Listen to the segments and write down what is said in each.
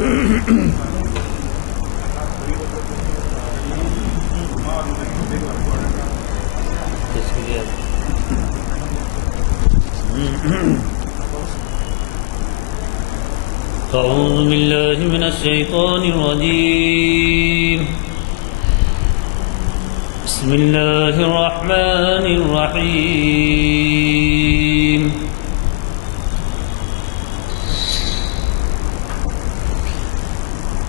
أعوذ بالله من الشيطان الرجيم. بسم الله الرحمن الرحيم.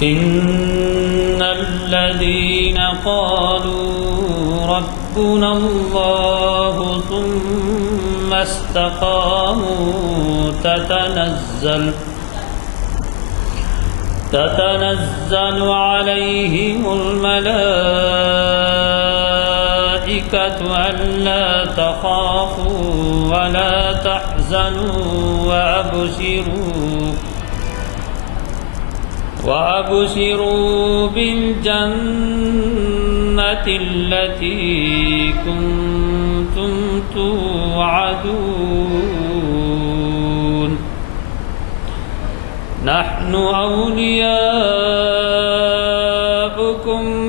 إن الذين قالوا ربنا الله ثم استقاموا تتنزل عليهم الملائكة ألا تخافوا ولا تحزنوا وأبشروا بالجنة التي كنتم توعدون. نحن أولياؤكم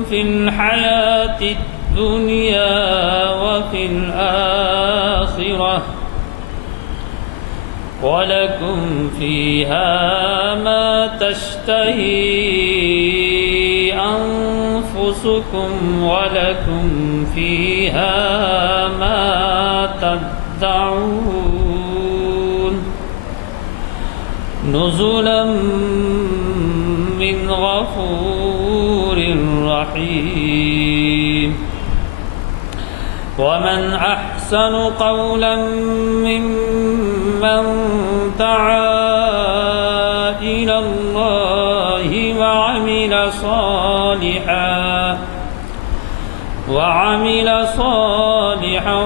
في الحياة الدنيا وفي الآخرة ولكم فيها ما تشتهي أنفسكم ولكم فيها ما تدعون. نزلا من غفور رحيم. ومن أحسن قولا ممن دعا إلى الله وعمل صالحا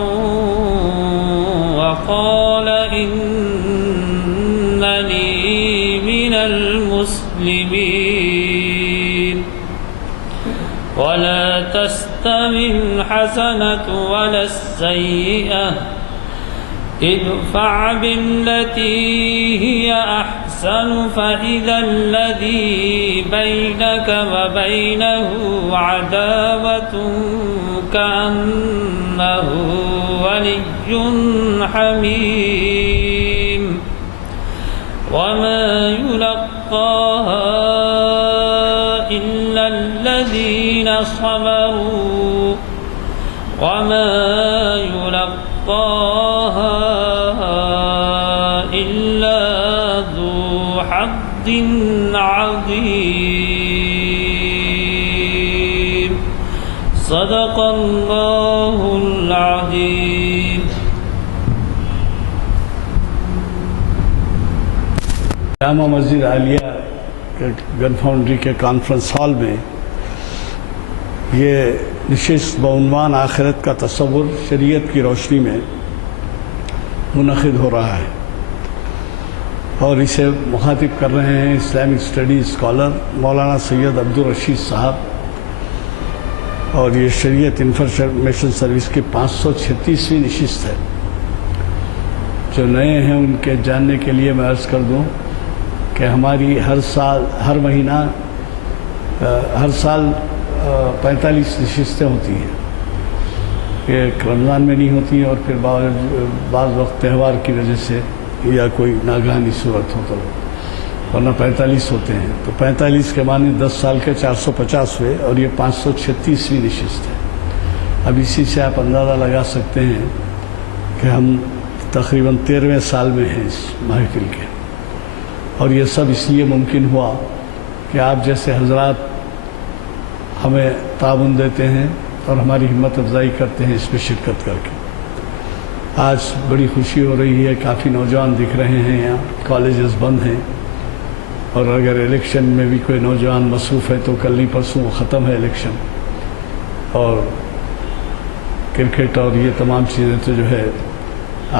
وقال إنني من المسلمين. ولا تستوي الحسنة ولا السيئة ادفع بالتي هي أحسن فإذا الذي بينك وبينه عداوة كأنه ولي حميم. وما يلقاها إلا الذين صبروا وما يلقاها إلا ذو حظ عظيم. صدق الله العظيم. جامع مسجد عالیہ گن فاؤنڈری کے کانفرنس ہال میں یہ نشست بعنوان آخرت کا تصور شریعت کی روشنی میں منعقد ہو رہا ہے اور اسے مخاطب کر رہے ہیں اسلامک اسٹڈیز اسکالر مولانا سید عبدالرشید صاحب، اور یہ شریعت انفارمیشن سروس کی 536ویں نشست ہے۔ جو نئے ہیں ان کے جاننے کے لیے میں عرض کر دوں کہ ہماری ہر سال 45 نشستیں ہوتی ہیں۔ ایک رمضان میں نہیں ہوتی اور پھر بعض وقت تہوار کی وجہ سے یا کوئی ناگہانی صورت ہو تو ورنہ 45 ہوتے ہیں۔ تو 45 کے معنی 10 سال کے 450 ہوئے اور یہ 536ویں نشست ہے۔ اب اسی سے آپ اندازہ لگا سکتے ہیں کہ ہم تقریباً 13ویں سال میں ہیں اس محفل کے، اور یہ سب اس لیے ممکن ہوا کہ آپ جیسے حضرات ہمیں تعاون دیتے ہیں اور ہماری ہمت افزائی کرتے ہیں اس میں شرکت کر کے۔ آج بڑی خوشی ہو رہی ہے، کافی نوجوان دکھ رہے ہیں یہاں، کالجز بند ہیں، اور اگر الیکشن میں بھی کوئی نوجوان مصروف ہے تو کل نہیں پرسوں وہ ختم ہے الیکشن، اور کرکٹ اور یہ تمام چیزیں تو جو ہے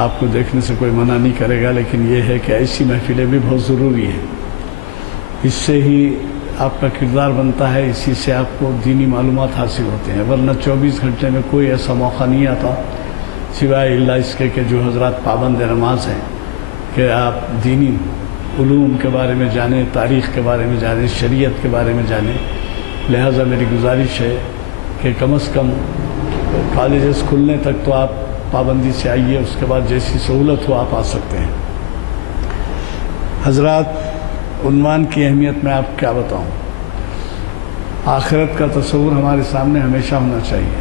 آپ کو دیکھنے سے کوئی منع نہیں کرے گا، لیکن یہ ہے کہ ایسی محفلیں بھی بہت ضروری ہیں۔ اس سے ہی آپ کا کردار بنتا ہے، اسی سے آپ کو دینی معلومات حاصل ہوتے ہیں، ورنہ 24 گھنٹے میں کوئی ایسا موقع نہیں آتا سوائے اللہ اس کے کہ جو حضرات پابند نماز ہیں کہ آپ دینی علوم کے بارے میں جانیں، تاریخ کے بارے میں جانیں، شریعت کے بارے میں جانیں۔ لہٰذا میری گزارش ہے کہ کم از کم کالجز کھلنے تک تو آپ پابندی سے آئیے، اس کے بعد جیسی سہولت ہو آپ آ سکتے ہیں۔ حضرات، عنوان کی اہمیت میں آپ کیا بتاؤں۔ آخرت کا تصور ہمارے سامنے ہمیشہ ہونا چاہیے،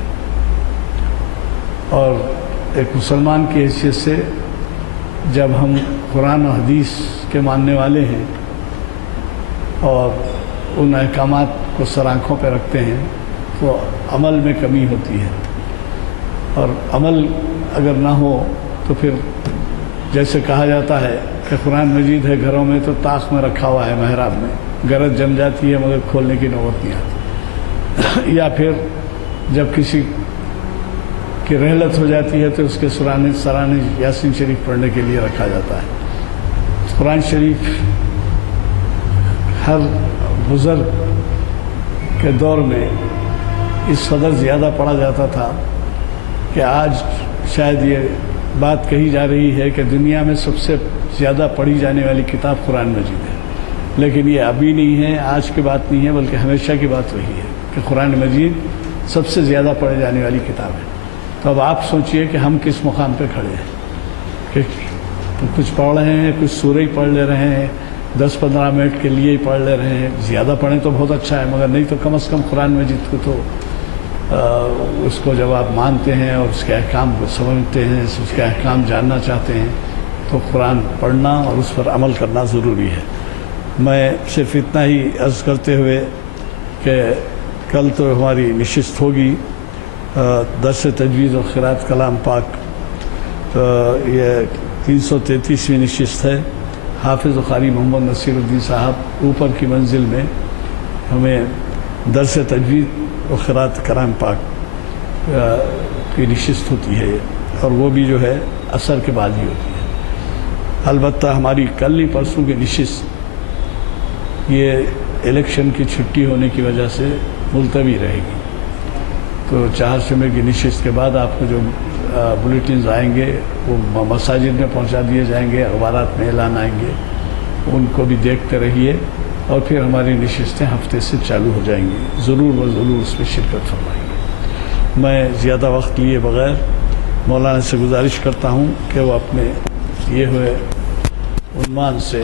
اور ایک مسلمان کی حیثیت سے جب ہم قرآن و حدیث کے ماننے والے ہیں اور ان احکامات کو سر آنکھوں پہ رکھتے ہیں تو عمل میں کمی ہوتی ہے، اور عمل اگر نہ ہو تو پھر جیسے کہا جاتا ہے کہ قرآن مجید ہے گھروں میں تو طاق میں رکھا ہوا ہے محراب میں، گرج جم جاتی ہے مگر کھولنے کی نوبت نہیں آتی، یا پھر جب کسی کی رحلت ہو جاتی ہے تو اس کے سرانے یاسین شریف پڑھنے کے لیے رکھا جاتا ہے۔ قرآن شریف ہر بزرگ کے دور میں اس قدر زیادہ پڑھا جاتا تھا کہ آج شاید یہ بات کہی جا رہی ہے کہ دنیا میں سب سے زیادہ پڑھی جانے والی کتاب قرآن مجید ہے، لیکن یہ ابھی نہیں ہے، آج کی بات نہیں ہے، بلکہ ہمیشہ کی بات وہی ہے کہ قرآن مجید سب سے زیادہ پڑھے جانے والی کتاب ہے۔ تو اب آپ سوچئے کہ ہم کس مقام پہ کھڑے ہیں کہ کچھ پڑھ رہے ہیں، کچھ سورہ ہی پڑھ لے رہے ہیں، 10-15 منٹ کے لیے ہی پڑھ لے رہے ہیں۔ زیادہ پڑھیں تو بہت اچھا ہے، مگر نہیں تو کم از کم قرآن مجید کو تو اس کو جب آپ مانتے ہیں اور اس کے احکام کو سمجھتے ہیں، اس کے احکام جاننا چاہتے ہیں تو قرآن پڑھنا اور اس پر عمل کرنا ضروری ہے۔ میں صرف اتنا ہی عرض کرتے ہوئے کہ کل تو ہماری نشست ہوگی درس تجوید اور قراءت کلام پاک، تو یہ 333ویں نشست ہے۔ حافظ و قاری محمد نصیر الدین صاحب اوپر کی منزل میں ہمیں درس تجوید اور قراءت کلام پاک کی نشست ہوتی ہے، اور وہ بھی جو ہے عصر کے بعد ہی ہوتی ہے۔ البتہ ہماری کل ہی پرسوں کی نشست یہ الیکشن کی چھٹی ہونے کی وجہ سے ملتوی رہے گی، تو 4 جمعے کی نشست کے بعد آپ کو جو بلیٹنز آئیں گے وہ مساجد میں پہنچا دیے جائیں گے، اخبارات میں اعلان آئیں گے، ان کو بھی دیکھتے رہیے، اور پھر ہماری نشستیں ہفتے سے چالو ہو جائیں گی، ضرور و ضرور اس میں شرکت فرمائیں گے۔ میں زیادہ وقت لیے بغیر مولانا سے گزارش کرتا ہوں کہ وہ اپنے یہ ہوئے عنوان سے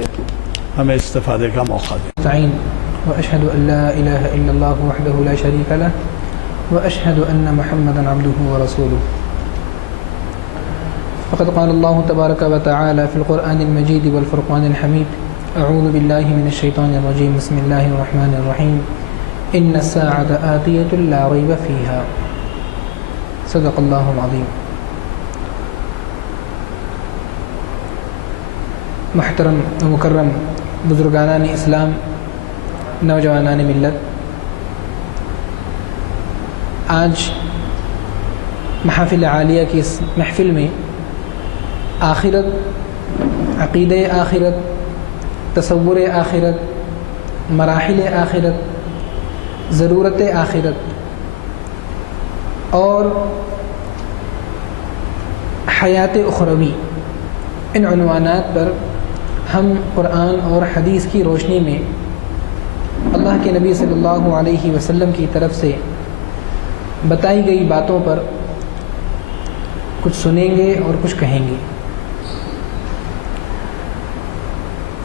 ہمیں استفادے کا موقع دیں۔ وأشهد أن لا إله إلا الله وحده لا شريك له وأشهد أن محمدا عبده ورسوله فقد قال الله تبارك وتعالى في القرآن المجيد والفرقان الحميد أعوذ بالله من الشيطان الرجيم بسم الله الرحمن الرحيم إن الساعة آتية لا ريب فيها صدق الله العظيم۔ محترم و مکرم بزرگانان اسلام، نوجوانان ملت، آج محافل عالیہ کی اس محفل میں آخرت، عقیدہ آخرت، تصور آخرت، مراحل آخرت، ضرورت آخرت اور حیات اخروی، ان عنوانات پر ہم قرآن اور حدیث کی روشنی میں اللہ کے نبی صلی اللہ علیہ وسلم کی طرف سے بتائی گئی باتوں پر کچھ سنیں گے اور کچھ کہیں گے۔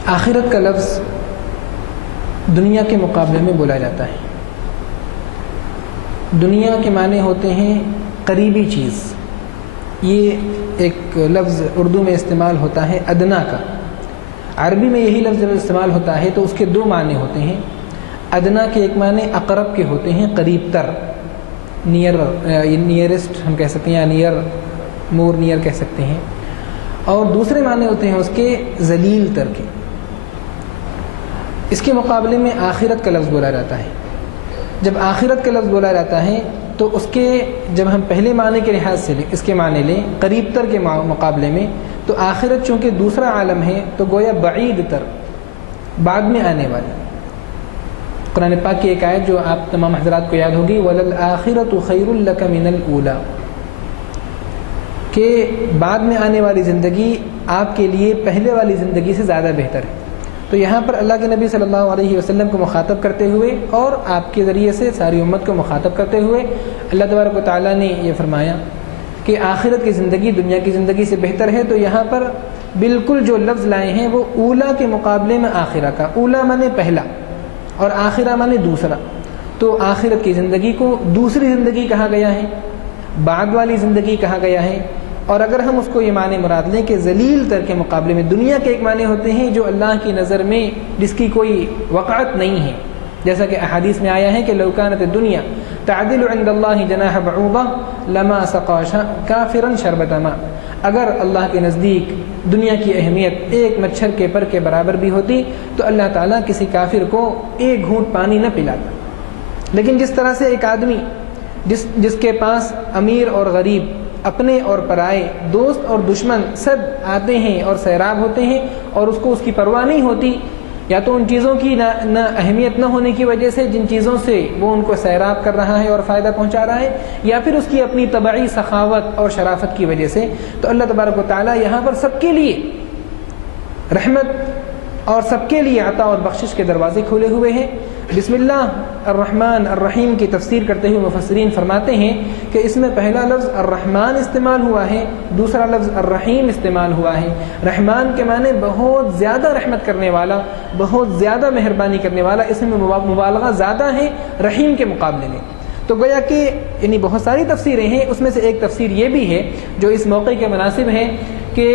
آخرت کا لفظ دنیا کے مقابلے میں بولا جاتا ہے۔ دنیا کے معنی ہوتے ہیں قریبی چیز۔ یہ ایک لفظ اردو میں استعمال ہوتا ہے ادنا کا، عربی میں یہی لفظ جب استعمال ہوتا ہے تو اس کے 2 معنی ہوتے ہیں۔ ادنا کے ایک معنی اقرب کے ہوتے ہیں، قریب تر، نیئرسٹ ہم کہہ سکتے ہیں، یا مور نیئر کہہ سکتے ہیں، اور دوسرے معنی ہوتے ہیں اس کے ذلیل تر کے۔ اس کے مقابلے میں آخرت کا لفظ بولا جاتا ہے۔ جب آخرت کا لفظ بولا جاتا ہے تو اس کے جب ہم پہلے معنی کے لحاظ سے اس کے معنی لیں قریب تر کے مقابلے میں، تو آخرت چونکہ دوسرا عالم ہے تو گویا بعید تر، بعد میں آنے والی۔ قرآن پاک کی ایک آیت جو آپ تمام حضرات کو یاد ہوگی، وَلَلْآخِرَةُ خَيْرٌ لَكَ مِنَ الْأُولَىٰ، کہ بعد میں آنے والی زندگی آپ کے لیے پہلے والی زندگی سے زیادہ بہتر ہے۔ تو یہاں پر اللہ کے نبی صلی اللہ علیہ وسلم کو مخاطب کرتے ہوئے اور آپ کے ذریعے سے ساری امت کو مخاطب کرتے ہوئے اللہ تبارک و تعالیٰ نے یہ فرمایا کہ آخرت کی زندگی دنیا کی زندگی سے بہتر ہے. تو یہاں پر بالکل جو لفظ لائے ہیں وہ اولا کے مقابلے میں آخرہ کا. اولا مانے پہلا اور آخرہ مانے دوسرا. تو آخرت کی زندگی کو دوسری زندگی کہا گیا ہے, بعد والی زندگی کہا گیا ہے. اور اگر ہم اس کو یہ معنی مراد لیں کہ ذلیل تر کے مقابلے میں, دنیا کے ایک معنی ہوتے ہیں جو اللہ کی نظر میں جس کی کوئی وقعت نہیں ہے, جیسا کہ احادیث میں آیا ہے کہ لو کانت الدنیا تعدل عند اللہ جناح بعوضہ لما سقى کافرا شربۃ ماء. اگر اللہ کے نزدیک دنیا کی اہمیت ایک مچھر کے پر کے برابر بھی ہوتی تو اللہ تعالیٰ کسی کافر کو ایک گھونٹ پانی نہ پلاتا. لیکن جس طرح سے ایک آدمی جس کے پاس امیر اور غریب, اپنے اور پرائے, دوست اور دشمن سب آتے ہیں اور سیراب ہوتے ہیں اور اس کو اس کی پرواہ نہیں ہوتی, یا تو ان چیزوں کی نہ اہمیت نہ ہونے کی وجہ سے جن چیزوں سے وہ ان کو سیراب کر رہا ہے اور فائدہ پہنچا رہا ہے, یا پھر اس کی اپنی طبعی سخاوت اور شرافت کی وجہ سے. تو اللہ تبارک و تعالیٰ یہاں پر سب کے لیے رحمت اور سب کے لیے عطا اور بخشش کے دروازے کھولے ہوئے ہیں. بسم اللہ الرحمن الرحیم کی تفسیر کرتے ہوئے مفسرین فرماتے ہیں کہ اس میں پہلا لفظ الرحمن استعمال ہوا ہے, دوسرا لفظ الرحیم استعمال ہوا ہے. رحمان کے معنی بہت زیادہ رحمت کرنے والا, بہت زیادہ مہربانی کرنے والا, اس میں مبالغہ زیادہ ہے رحیم کے مقابلے میں. تو گویا کہ یعنی بہت ساری تفسیریں ہیں, اس میں سے ایک تفسیر یہ بھی ہے جو اس موقع کے مناسب ہے کہ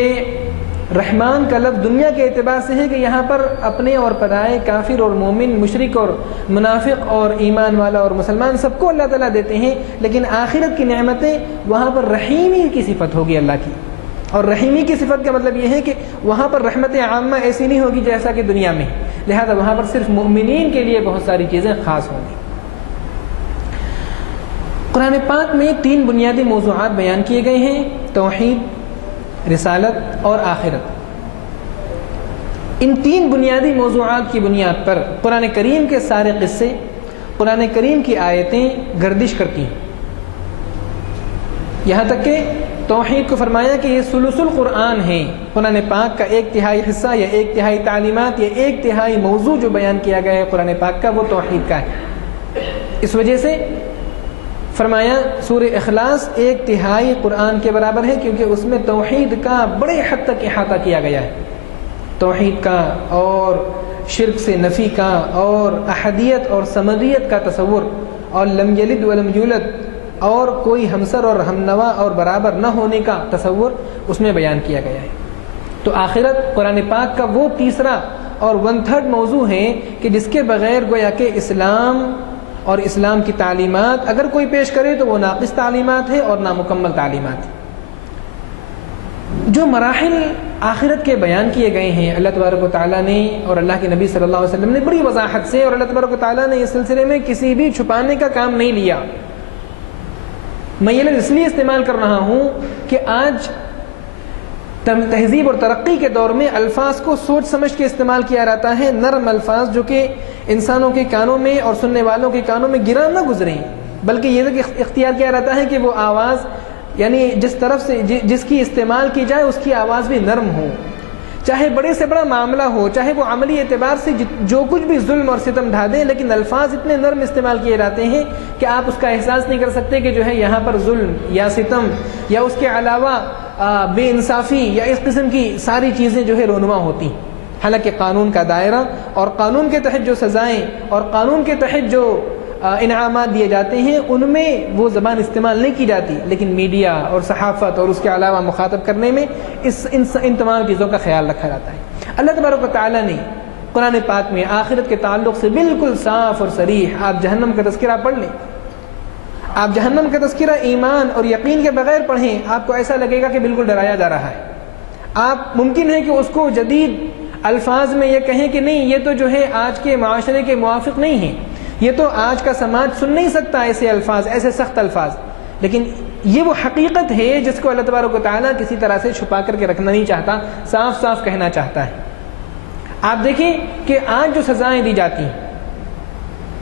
رحمان کا لفظ دنیا کے اعتبار سے ہے کہ یہاں پر اپنے اور پرائے, کافر اور مومن, مشرک اور منافق اور ایمان والا اور مسلمان سب کو اللہ تعالیٰ دیتے ہیں. لیکن آخرت کی نعمتیں وہاں پر رحیمی کی صفت ہوگی اللہ کی. اور رحیمی کی صفت کا مطلب یہ ہے کہ وہاں پر رحمت عامہ ایسی نہیں ہوگی جیسا کہ دنیا میں, لہذا وہاں پر صرف مومنین کے لیے بہت ساری چیزیں خاص ہوں گی. قرآن پاک میں 3 بنیادی موضوعات بیان کیے گئے ہیں, توحید, رسالت اور آخرت. ان 3 بنیادی موضوعات کی بنیاد پر قرآن کریم کے سارے قصے, قرآن کریم کی آیتیں گردش کرتی ہیں. یہاں تک کہ توحید کو فرمایا کہ یہ ثلث القرآن ہے. قرآن پاک کا 1/3 حصہ یا 1/3 تعلیمات یا 1/3 موضوع جو بیان کیا گیا ہے قرآن پاک کا, وہ توحید کا ہے. اس وجہ سے فرمایا سورہ اخلاص 1/3 قرآن کے برابر ہے, کیونکہ اس میں توحید کا بڑے حد تک احاطہ کیا گیا ہے. توحید کا اور شرک سے نفی کا اور احدیت اور سمدیت کا تصور اور لم یلد ولم یولد اور کوئی ہمسر اور ہمنوا اور برابر نہ ہونے کا تصور اس میں بیان کیا گیا ہے. تو آخرت قرآن پاک کا وہ تیسرا اور 1/3 موضوع ہے کہ جس کے بغیر گویا کہ اسلام اور اسلام کی تعلیمات اگر کوئی پیش کرے تو وہ ناقص تعلیمات ہے اور نامکمل تعلیمات ہے. جو مراحل آخرت کے بیان کیے گئے ہیں اللہ تبارک و تعالیٰ نے اور اللہ کے نبی صلی اللہ علیہ وسلم نے بڑی وضاحت سے, اور اللہ تبارک و تعالیٰ نے اس سلسلے میں کسی بھی چھپانے کا کام نہیں لیا. میں یہ لفظ اس لیے استعمال کر رہا ہوں کہ آج تہذیب اور ترقی کے دور میں الفاظ کو سوچ سمجھ کے استعمال کیا جاتا ہے, نرم الفاظ جو کہ انسانوں کے کانوں میں اور سننے والوں کے کانوں میں گرا نہ گزریں, بلکہ یہ اختیار کیا جاتا ہے کہ وہ آواز یعنی جس طرف سے جس کی استعمال کی جائے اس کی آواز بھی نرم ہو. چاہے بڑے سے بڑا معاملہ ہو, چاہے وہ عملی اعتبار سے جو کچھ بھی ظلم اور ستم ڈھا دیں, لیکن الفاظ اتنے نرم استعمال کیے جاتے ہیں کہ آپ اس کا احساس نہیں کر سکتے کہ جو ہے یہاں پر ظلم یا ستم یا اس کے علاوہ بے انصافی یا اس قسم کی ساری چیزیں جو ہے رونما ہوتی. حالانکہ قانون کا دائرہ اور قانون کے تحت جو سزائیں اور قانون کے تحت جو انعامات دیے جاتے ہیں ان میں وہ زبان استعمال نہیں کی جاتی, لیکن میڈیا اور صحافت اور اس کے علاوہ مخاطب کرنے میں ان تمام چیزوں کا خیال رکھا جاتا ہے. اللہ تبارک و تعالیٰ نے قرآن پاک میں آخرت کے تعلق سے بالکل صاف اور صریح, آپ جہنم کا تذکرہ پڑھ لیں, آپ جہنم کا تذکرہ ایمان اور یقین کے بغیر پڑھیں, آپ کو ایسا لگے گا کہ بالکل ڈرایا جا رہا ہے. آپ ممکن ہے کہ اس کو جدید الفاظ میں یہ کہیں کہ نہیں یہ تو جو ہے آج کے معاشرے کے موافق نہیں ہے, یہ تو آج کا سماج سن نہیں سکتا ایسے الفاظ, ایسے سخت الفاظ, لیکن یہ وہ حقیقت ہے جس کو اللہ تبارک و تعالیٰ کسی طرح سے چھپا کر کے رکھنا نہیں چاہتا, صاف صاف کہنا چاہتا ہے. آپ دیکھیں کہ آج جو سزائیں دی جاتی ہیں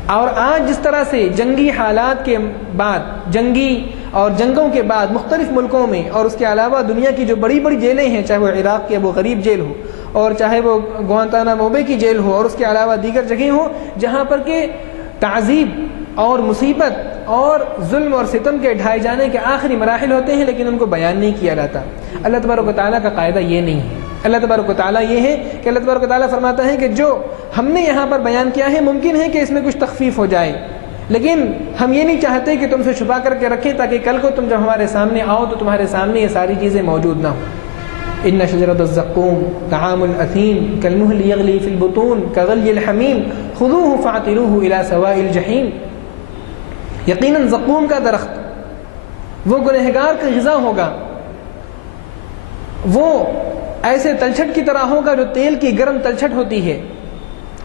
اور آج جس طرح سے جنگی حالات کے بعد, جنگی اور جنگوں کے بعد مختلف ملکوں میں اور اس کے علاوہ دنیا کی جو بڑی بڑی جیلیں ہیں, چاہے وہ عراق کی ابو غریب جیل ہو اور چاہے وہ گوانتانامو بے کی جیل ہو اور اس کے علاوہ دیگر جگہیں ہوں جہاں پر کہ تعذیب اور مصیبت اور ظلم اور ستم کے ڈھائے جانے کے آخری مراحل ہوتے ہیں، لیکن ان کو بیان نہیں کیا جاتا۔ اللہ تبارک و تعالیٰ کا قاعدہ یہ نہیں ہے۔ اللہ تبارک و تعالیٰ یہ ہے کہ اللہ تبارک و تعالیٰ فرماتا ہے کہ جو ہم نے یہاں پر بیان کیا ہے ممکن ہے کہ اس میں کچھ تخفیف ہو جائے، لیکن ہم یہ نہیں چاہتے کہ تم سے چھپا کر کے رکھیں تاکہ کل کو تم جب ہمارے سامنے آؤ تو تمہارے سامنے یہ ساری چیزیں موجود نہ ہوں۔ ان شجرۃ الزقوم طعام الاثیم کالمہل یغلی فی البطون کغلی الحمیم خذوہ فاعتلوہ الی سواء الجحیم۔ یقیناً زقوم کا درخت وہ گنہگار کا غذا ہوگا، وہ ایسے تلچھٹ کی طرح ہوگا جو تیل کی گرم تلچھٹ ہوتی ہے،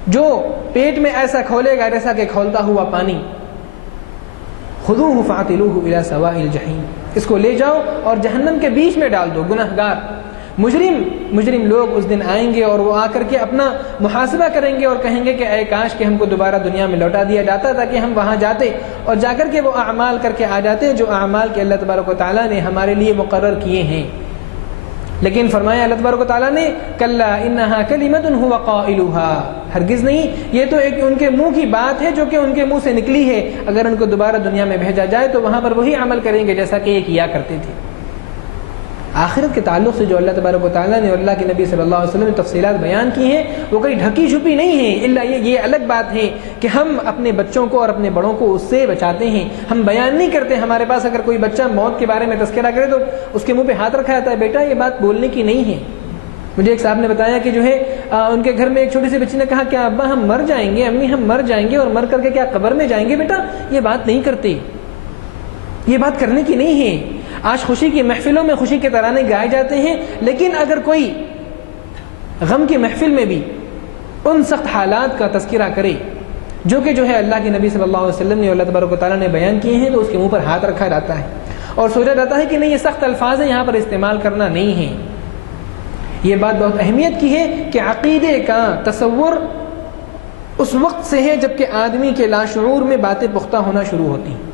جو پیٹ میں ایسا کھولے گا جیسا کہ کھولتا ہوا پانی۔ خذوہ فاعتلوہ الی سواء الجحیم، اس کو لے جاؤ اور جہنم کے بیچ میں ڈال دو۔ گنہگار مجرم لوگ اس دن آئیں گے اور وہ آ کر کے اپنا محاسبہ کریں گے اور کہیں گے کہ اے کاش کہ ہم کو دوبارہ دنیا میں لوٹا دیا جاتا تاکہ ہم وہاں جاتے اور جا کر کے وہ اعمال کر کے آ جاتے جو اعمال کے اللہ تبارک و تعالیٰ نے ہمارے لیے مقرر کیے ہیں۔ لیکن فرمایا اللہ تبارک و تعالیٰ نے کلا انہا کلمۃ ھو قائلھا، ہرگز نہیں، یہ تو ایک ان کے منہ کی بات ہے جو کہ ان کے منہ سے نکلی ہے، اگر ان کو دوبارہ دنیا میں بھیجا جائے تو وہاں پر وہی عمل کریں گے جیسا کہ یہ کیا کرتے تھے۔ آخرت کے تعلق سے جو اللہ تبارک و تعالیٰ نے اور اللہ کے نبی صلی اللہ علیہ وسلم نے تفصیلات بیان کی ہیں وہ کوئی ڈھکی چھپی نہیں ہیں، الا یہ الگ بات ہے کہ ہم اپنے بچوں کو اور اپنے بڑوں کو اس سے بچاتے ہیں، ہم بیان نہیں کرتے۔ ہمارے پاس اگر کوئی بچہ موت کے بارے میں تذکرہ کرے تو اس کے منہ پہ ہاتھ رکھا جاتا ہے، بیٹا یہ بات بولنے کی نہیں ہے۔ مجھے ایک صاحب نے بتایا کہ جو ہے ان کے گھر میں ایک چھوٹی سی بچی نے کہا کہ ابا ہم مر جائیں گے، امی ہم مر جائیں گے اور مر کر کے کیا قبر میں جائیں گے؟ بیٹا یہ بات نہیں کرتے، یہ بات کرنے کی نہیں ہے۔ آج خوشی کی محفلوں میں خوشی کے ترانے گائے جاتے ہیں، لیکن اگر کوئی غم کی محفل میں بھی ان سخت حالات کا تذکرہ کرے جو کہ جو ہے اللہ کے نبی صلی اللہ علیہ وسلم نے اللہ تبارک و تعالیٰ نے بیان کیے ہیں تو اس کے منہ پر ہاتھ رکھا جاتا ہے اور سوچا جاتا ہے کہ نہیں یہ سخت الفاظ ہیں، یہاں پر استعمال کرنا نہیں ہے۔ یہ بات بہت اہمیت کی ہے کہ عقیدے کا تصور اس وقت سے ہے جب کہ آدمی کے لاشعور میں باتیں پختہ ہونا شروع ہوتی ہیں،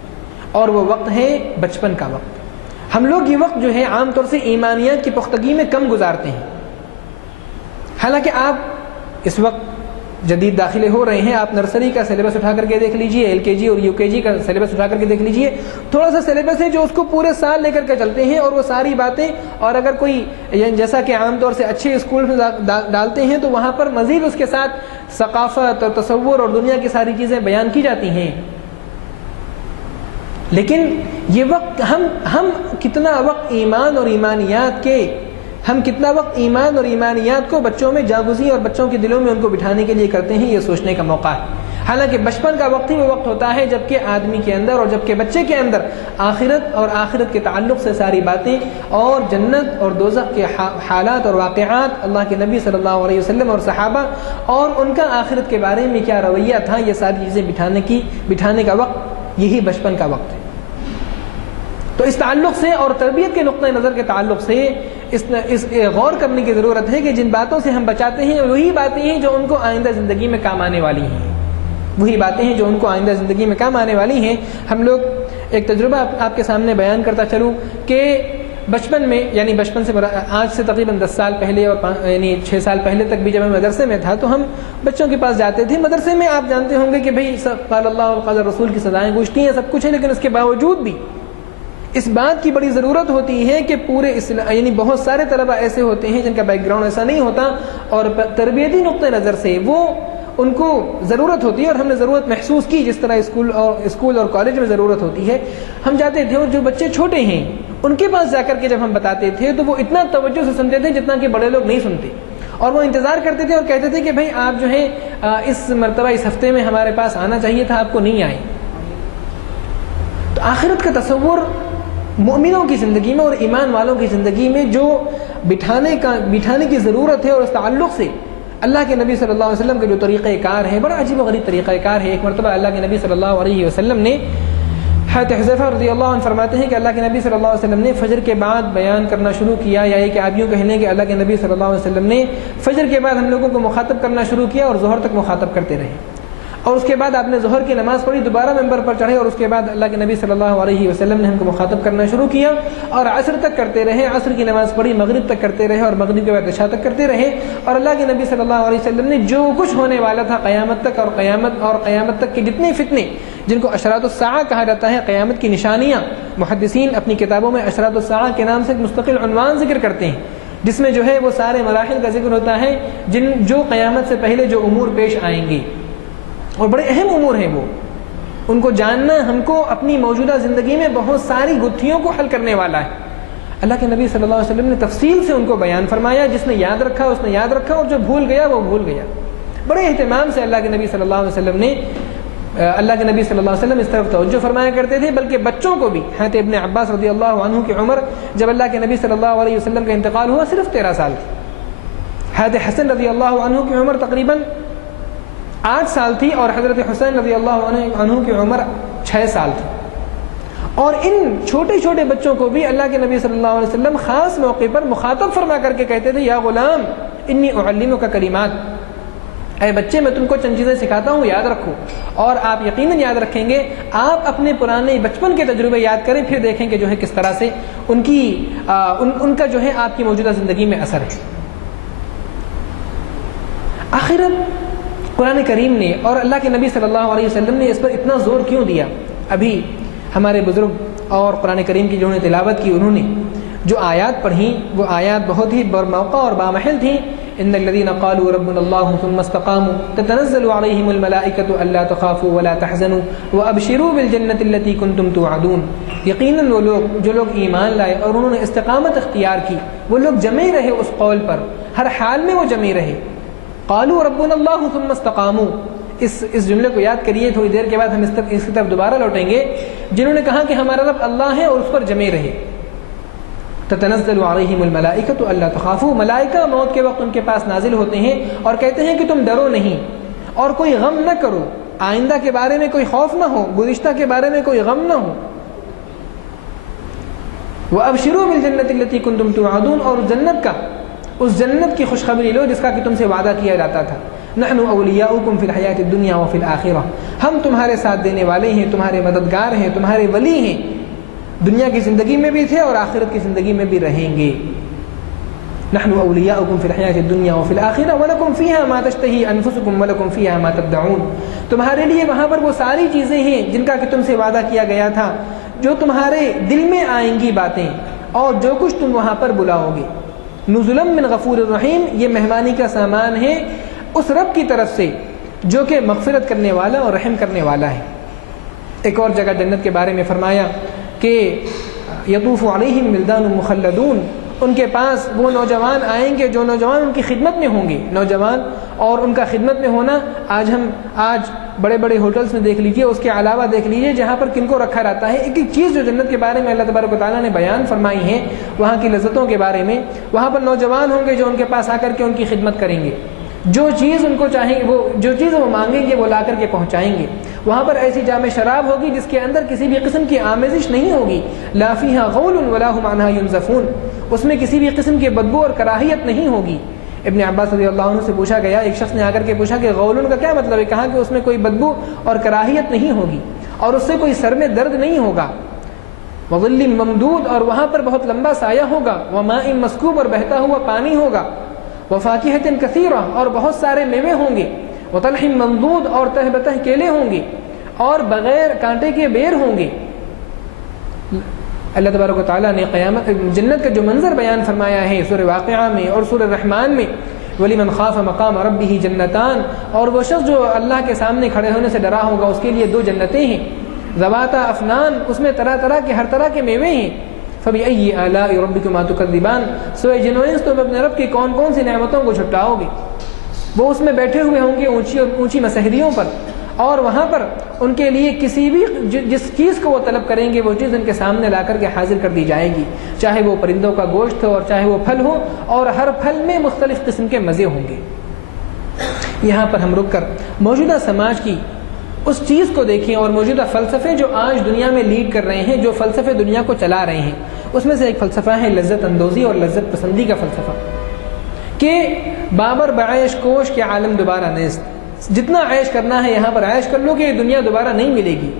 اور وہ وقت ہے بچپن کا وقت۔ ہم لوگ یہ وقت جو ہے عام طور سے ایمانیات کی پختگی میں کم گزارتے ہیں، حالانکہ آپ اس وقت جدید داخلے ہو رہے ہیں، آپ نرسری کا سلیبس اٹھا کر کے دیکھ لیجئے، ایل کے جی اور یو کے جی کا سلیبس اٹھا کر کے دیکھ لیجئے، تھوڑا سا سلیبس ہے جو اس کو پورے سال لے کر کے چلتے ہیں اور وہ ساری باتیں، اور اگر کوئی جیسا کہ عام طور سے اچھے اسکول میں ڈالتے ہیں تو وہاں پر مزید اس کے ساتھ ثقافت اور تصور اور دنیا کی ساری چیزیں بیان کی جاتی ہیں۔ لیکن یہ وقت ہم کتنا وقت ایمان اور ایمانیات کے کتنا وقت ایمان اور ایمانیات کو بچوں میں جاگزی اور بچوں کے دلوں میں ان کو بٹھانے کے لیے کرتے ہیں، یہ سوچنے کا موقع ہے۔ حالانکہ بچپن کا وقت ہی وہ وقت ہوتا ہے جب کہ آدمی کے اندر اور جب کہ بچے کے اندر آخرت اور آخرت کے تعلق سے ساری باتیں اور جنت اور دوزخ کے حالات اور واقعات، اللہ کے نبی صلی اللہ علیہ وسلم اور صحابہ اور ان کا آخرت کے بارے میں کیا رویہ تھا، یہ ساری چیزیں بٹھانے کا وقت یہی بچپن کا وقت ہے۔ تو اس تعلق سے اور تربیت کے نقطہ نظر کے تعلق سے اس غور کرنے کی ضرورت ہے کہ جن باتوں سے ہم بچاتے ہیں وہی باتیں ہیں جو ان کو آئندہ زندگی میں کام آنے والی ہیں، وہی باتیں ہیں جو ان کو آئندہ زندگی میں کام آنے والی ہیں۔ ہم لوگ ایک تجربہ آپ کے سامنے بیان کرتا چلوں کہ بچپن میں، یعنی بچپن سے آج سے تقریباً 10 سال پہلے اور یعنی 6 سال پہلے تک بھی جب میں مدرسے میں تھا تو ہم بچوں کے پاس جاتے تھے۔ مدرسے میں آپ جانتے ہوں گے کہ بھئی قال اللہ اور قال رسول کی سزائیں گوشتی ہیں، سب کچھ ہے، لیکن اس کے باوجود بھی اس بات کی بڑی ضرورت ہوتی ہے کہ پورے یعنی بہت سارے طلبہ ایسے ہوتے ہیں جن کا بیک گراؤنڈ ایسا نہیں ہوتا اور تربیتی نقطہ نظر سے وہ ان کو ضرورت ہوتی ہے، اور ہم نے ضرورت محسوس کی جس طرح اسکول اور کالج میں ضرورت ہوتی ہے۔ ہم جاتے تھے اور جو بچے چھوٹے ہیں ان کے پاس جا کر کے جب ہم بتاتے تھے تو وہ اتنا توجہ سے سنتے تھے جتنا کہ بڑے لوگ نہیں سنتے، اور وہ انتظار کرتے تھے اور کہتے تھے کہ بھائی آپ جو ہے اس مرتبہ اس ہفتے میں ہمارے پاس آنا چاہیے تھا، آپ کو نہیں آئے۔ تو آخرت کا تصور مومنوں کی زندگی میں اور ایمان والوں کی زندگی میں جو بٹھانے کی ضرورت ہے، اور اس تعلق سے اللہ کے نبی صلی اللہ علیہ وسلم کا جو طریقہ کار ہے بڑا عجیب و غریب طریقہ کار ہے۔ ایک مرتبہ اللہ کے نبی صلی اللہ علیہ وسلم نے، حضرت حذیفہ رضی اللہ عنہ فرماتے ہیں کہ اللہ کے نبی صلی اللہ علیہ وسلم نے فجر کے بعد بیان کرنا شروع کیا، یا یہ کہ آپ یوں کہہ لیں کہ اللہ کے نبی صلی اللہ علیہ وسلم نے فجر کے بعد ہم لوگوں کو مخاطب کرنا شروع کیا اور ظہر تک مخاطب کرتے رہے۔ اور اس کے بعد آپ نے ظہر کی نماز پڑھی، دوبارہ ممبر پر چڑھے، اور اس کے بعد اللہ کے نبی صلی اللہ علیہ وسلم نے ہم کو مخاطب کرنا شروع کیا اور عصر تک کرتے رہے، عصر کی نماز پڑھی، مغرب تک کرتے رہے اور مغرب کے بعد عشاء تک کرتے رہے، اور اللہ کے نبی صلی اللہ علیہ وسلم نے جو کچھ ہونے والا تھا قیامت تک اور قیامت تک کے جتنے فتنے جن کو اشراط الساعہ کہا جاتا ہے، قیامت کی نشانیاں، محدثین اپنی کتابوں میں اشراط الساعہ کے نام سے ایک مستقل عنوان ذکر کرتے ہیں جس میں جو ہے وہ سارے مراحل کا ذکر ہوتا ہے جو قیامت سے پہلے جو امور پیش آئیں گے، اور بڑے اہم امور ہیں وہ، ان کو جاننا ہم کو اپنی موجودہ زندگی میں بہت ساری گتھیوں کو حل کرنے والا ہے۔ اللہ کے نبی صلی اللہ علیہ وسلم نے تفصیل سے ان کو بیان فرمایا، جس نے یاد رکھا اس نے یاد رکھا، اور جو بھول گیا وہ بھول گیا۔ بڑے اہتمام سے اللہ کے نبی صلی اللہ علیہ وسلم اس طرف توجہ فرمایا کرتے تھے، بلکہ بچوں کو بھی۔ حضرت ابن عباس رضی اللہ عنہ کی عمر جب اللہ کے نبی صلی اللہ علیہ وسلم کا انتقال ہوا صرف 13 سال تھی۔ حضرت حسن رضی اللہ عنہ کی عمر تقریباً 8 سال تھی، اور حضرت حسین رضی اللہ عنہ کی عمر 6 سال تھی۔ اور ان چھوٹے چھوٹے بچوں کو بھی اللہ کے نبی صلی اللہ علیہ وسلم خاص موقع پر مخاطب فرما کر کے کہتے تھے، یا غلام انی اعلمک کلمات، اے بچے میں تم کو چند چیزیں سکھاتا ہوں، یاد رکھو۔ اور آپ یقیناً یاد رکھیں گے، آپ اپنے پرانے بچپن کے تجربے یاد کریں، پھر دیکھیں کہ جو ہے کس طرح سے ان کا جو ہے آپ کی موجودہ زندگی میں اثر ہے۔ آخرت قرآن کریم نے اور اللہ کے نبی صلی اللہ علیہ وسلم نے اس پر اتنا زور کیوں دیا؟ ابھی ہمارے بزرگ اور قرآن کریم کی جنہوں نے تلاوت کی، انہوں نے جو آیات پڑھیں وہ آیات بہت ہی برموقع اور بامحل تھیں۔ ان الذين قالوا ربنا الله ثم استقاموا تتنزل عليهم الملائكة الا تخافوا ولا تحزنوا وابشروا بالجنة التي كنتم توعدون۔ یقیناً وہ لوگ جو لوگ ایمان لائے اور انہوں نے استقامت اختیار کی، وہ لوگ جمے رہے اس قول پر، ہر حال میں وہ جمے رہے۔ قالوا ربنا الله ثم استقاموا، اس جملے کو یاد کریے، تھوڑی دیر کے بعد ہم اس کی طرف دوبارہ لوٹیں گے۔ جنہوں نے کہا کہ ہمارا رب اللہ ہے اور اس پر جمے رہے۔ تتنزل علیہم الملائکۃ الا تخافوا، ملائکہ موت کے وقت ان کے پاس نازل ہوتے ہیں اور کہتے ہیں کہ تم ڈرو نہیں اور کوئی غم نہ کرو، آئندہ کے بارے میں کوئی خوف نہ ہو، گزشتہ کے بارے میں کوئی غم نہ ہو۔ وابشروا بالجنۃ التي كنتم توعدون، اور اس جنت کی خوشخبری لو جس کا کہ تم سے وعدہ کیا جاتا تھا۔ نحن اولیاؤکم فی الحیاۃ الدنیا وفی الآخرہ، ہم تمہارے ساتھ دینے والے ہیں، تمہارے مددگار ہیں، تمہارے ولی ہیں، دنیا کی زندگی میں بھی تھے اور آخرت کی زندگی میں بھی رہیں گے۔ نحن اولیاؤکم فی الحیاۃ الدنیا وفی الآخرہ ولکم فیہا ما تشتہی انفسکم ولکم فیہا ما تدعون، تمہارے لیے وہاں پر وہ ساری چیزیں ہیں جن کا کہ تم سے وعدہ کیا گیا تھا، جو تمہارے دل میں آئیں گی باتیں اور جو کچھ تم وہاں پر بلاؤ گے۔ نزلا من غفور الرحیم، یہ مہمانی کا سامان ہے اس رب کی طرف سے جو کہ مغفرت کرنے والا اور رحم کرنے والا ہے۔ ایک اور جگہ جنت کے بارے میں فرمایا کہ یطوف علیہم ولدان مخلدون، ان کے پاس وہ نوجوان آئیں گے جو نوجوان ان کی خدمت میں ہوں گے۔ نوجوان اور ان کا خدمت میں ہونا آج بڑے بڑے ہوٹلز میں دیکھ لیجئے، اس کے علاوہ دیکھ لیجئے جہاں پر کن کو رکھا رہتا ہے، ایک ایک چیز جو جنت کے بارے میں اللہ تبارک و تعالیٰ نے بیان فرمائی ہے وہاں کی لذتوں کے بارے میں، وہاں پر نوجوان ہوں گے جو ان کے پاس آ کر کے ان کی خدمت کریں گے، جو چیز ان کو چاہیں جو چیز وہ مانگیں گے وہ لا کر کے پہنچائیں گے۔ وہاں پر ایسی جام شراب ہوگی جس کے اندر کسی بھی قسم کی آمیزش نہیں ہوگی، لا فیہا غول ولا هم عنہا ینزفون، اس میں کسی بھی قسم کی بدبو اور کراہیت نہیں ہوگی۔ ابن عباس رضی اللہ عنہ سے پوچھا گیا، ایک شخص نے آ کر کے پوچھا کہ غولن کا کیا مطلب ہے؟ کہا کہ اس میں کوئی بدبو اور کراہیت نہیں ہوگی اور اس سے کوئی سر میں درد نہیں ہوگا۔ وظل ممدود، اور وہاں پر بہت لمبا سایہ ہوگا، وماء مسکوب، اور بہتا ہوا پانی ہوگا، وفاکہۃ کثیرہ، اور بہت سارے میوے ہوں گے، وطلح ممدود، اور تہ بتہ کیلے ہوں گے، اور بغیر کانٹے کے بیر ہوں گے۔ اللہ تبارک و تعالیٰ نے قیامت جنت کا جو منظر بیان فرمایا ہے سورہ واقعہ میں اور سورہ رحمان میں، وَلِمَنْ خَافَ مَقَامَ رَبِّهِ جَنَّتَانِ، اور وہ شخص جو اللہ کے سامنے کھڑے ہونے سے ڈرا ہوگا اس کے لیے 2 جنتیں ہیں، ذواتا افنان، اس میں طرح طرح کے ہر طرح کے میوے ہیں، فَبِأَيِّ آلَاءِ رَبِّكُمَا تُكَذِّبَانِ، سوئے جنو انس تم اپنے رب کی کون کون سی نعمتوں کو جھٹلاؤ گے۔ وہ اس میں بیٹھے ہوئے ہوں گے اونچی مسہریوں پر، اور وہاں پر ان کے لیے کسی بھی جس چیز کو وہ طلب کریں گے وہ چیز ان کے سامنے لا کر کے حاضر کر دی جائے گی، چاہے وہ پرندوں کا گوشت ہو اور چاہے وہ پھل ہو، اور ہر پھل میں مختلف قسم کے مزے ہوں گے۔ یہاں پر ہم رک کر موجودہ سماج کی اس چیز کو دیکھیں اور موجودہ فلسفے جو آج دنیا میں لیڈ کر رہے ہیں، جو فلسفے دنیا کو چلا رہے ہیں، اس میں سے ایک فلسفہ ہے لذت اندوزی اور لذت پسندی کا فلسفہ، کہ بابر بعیش کوش کے عالم دوبارہ نیست، جتنا عیش کرنا ہے یہاں پر عیش کر لو کہ یہ دنیا دوبارہ نہیں ملے گی۔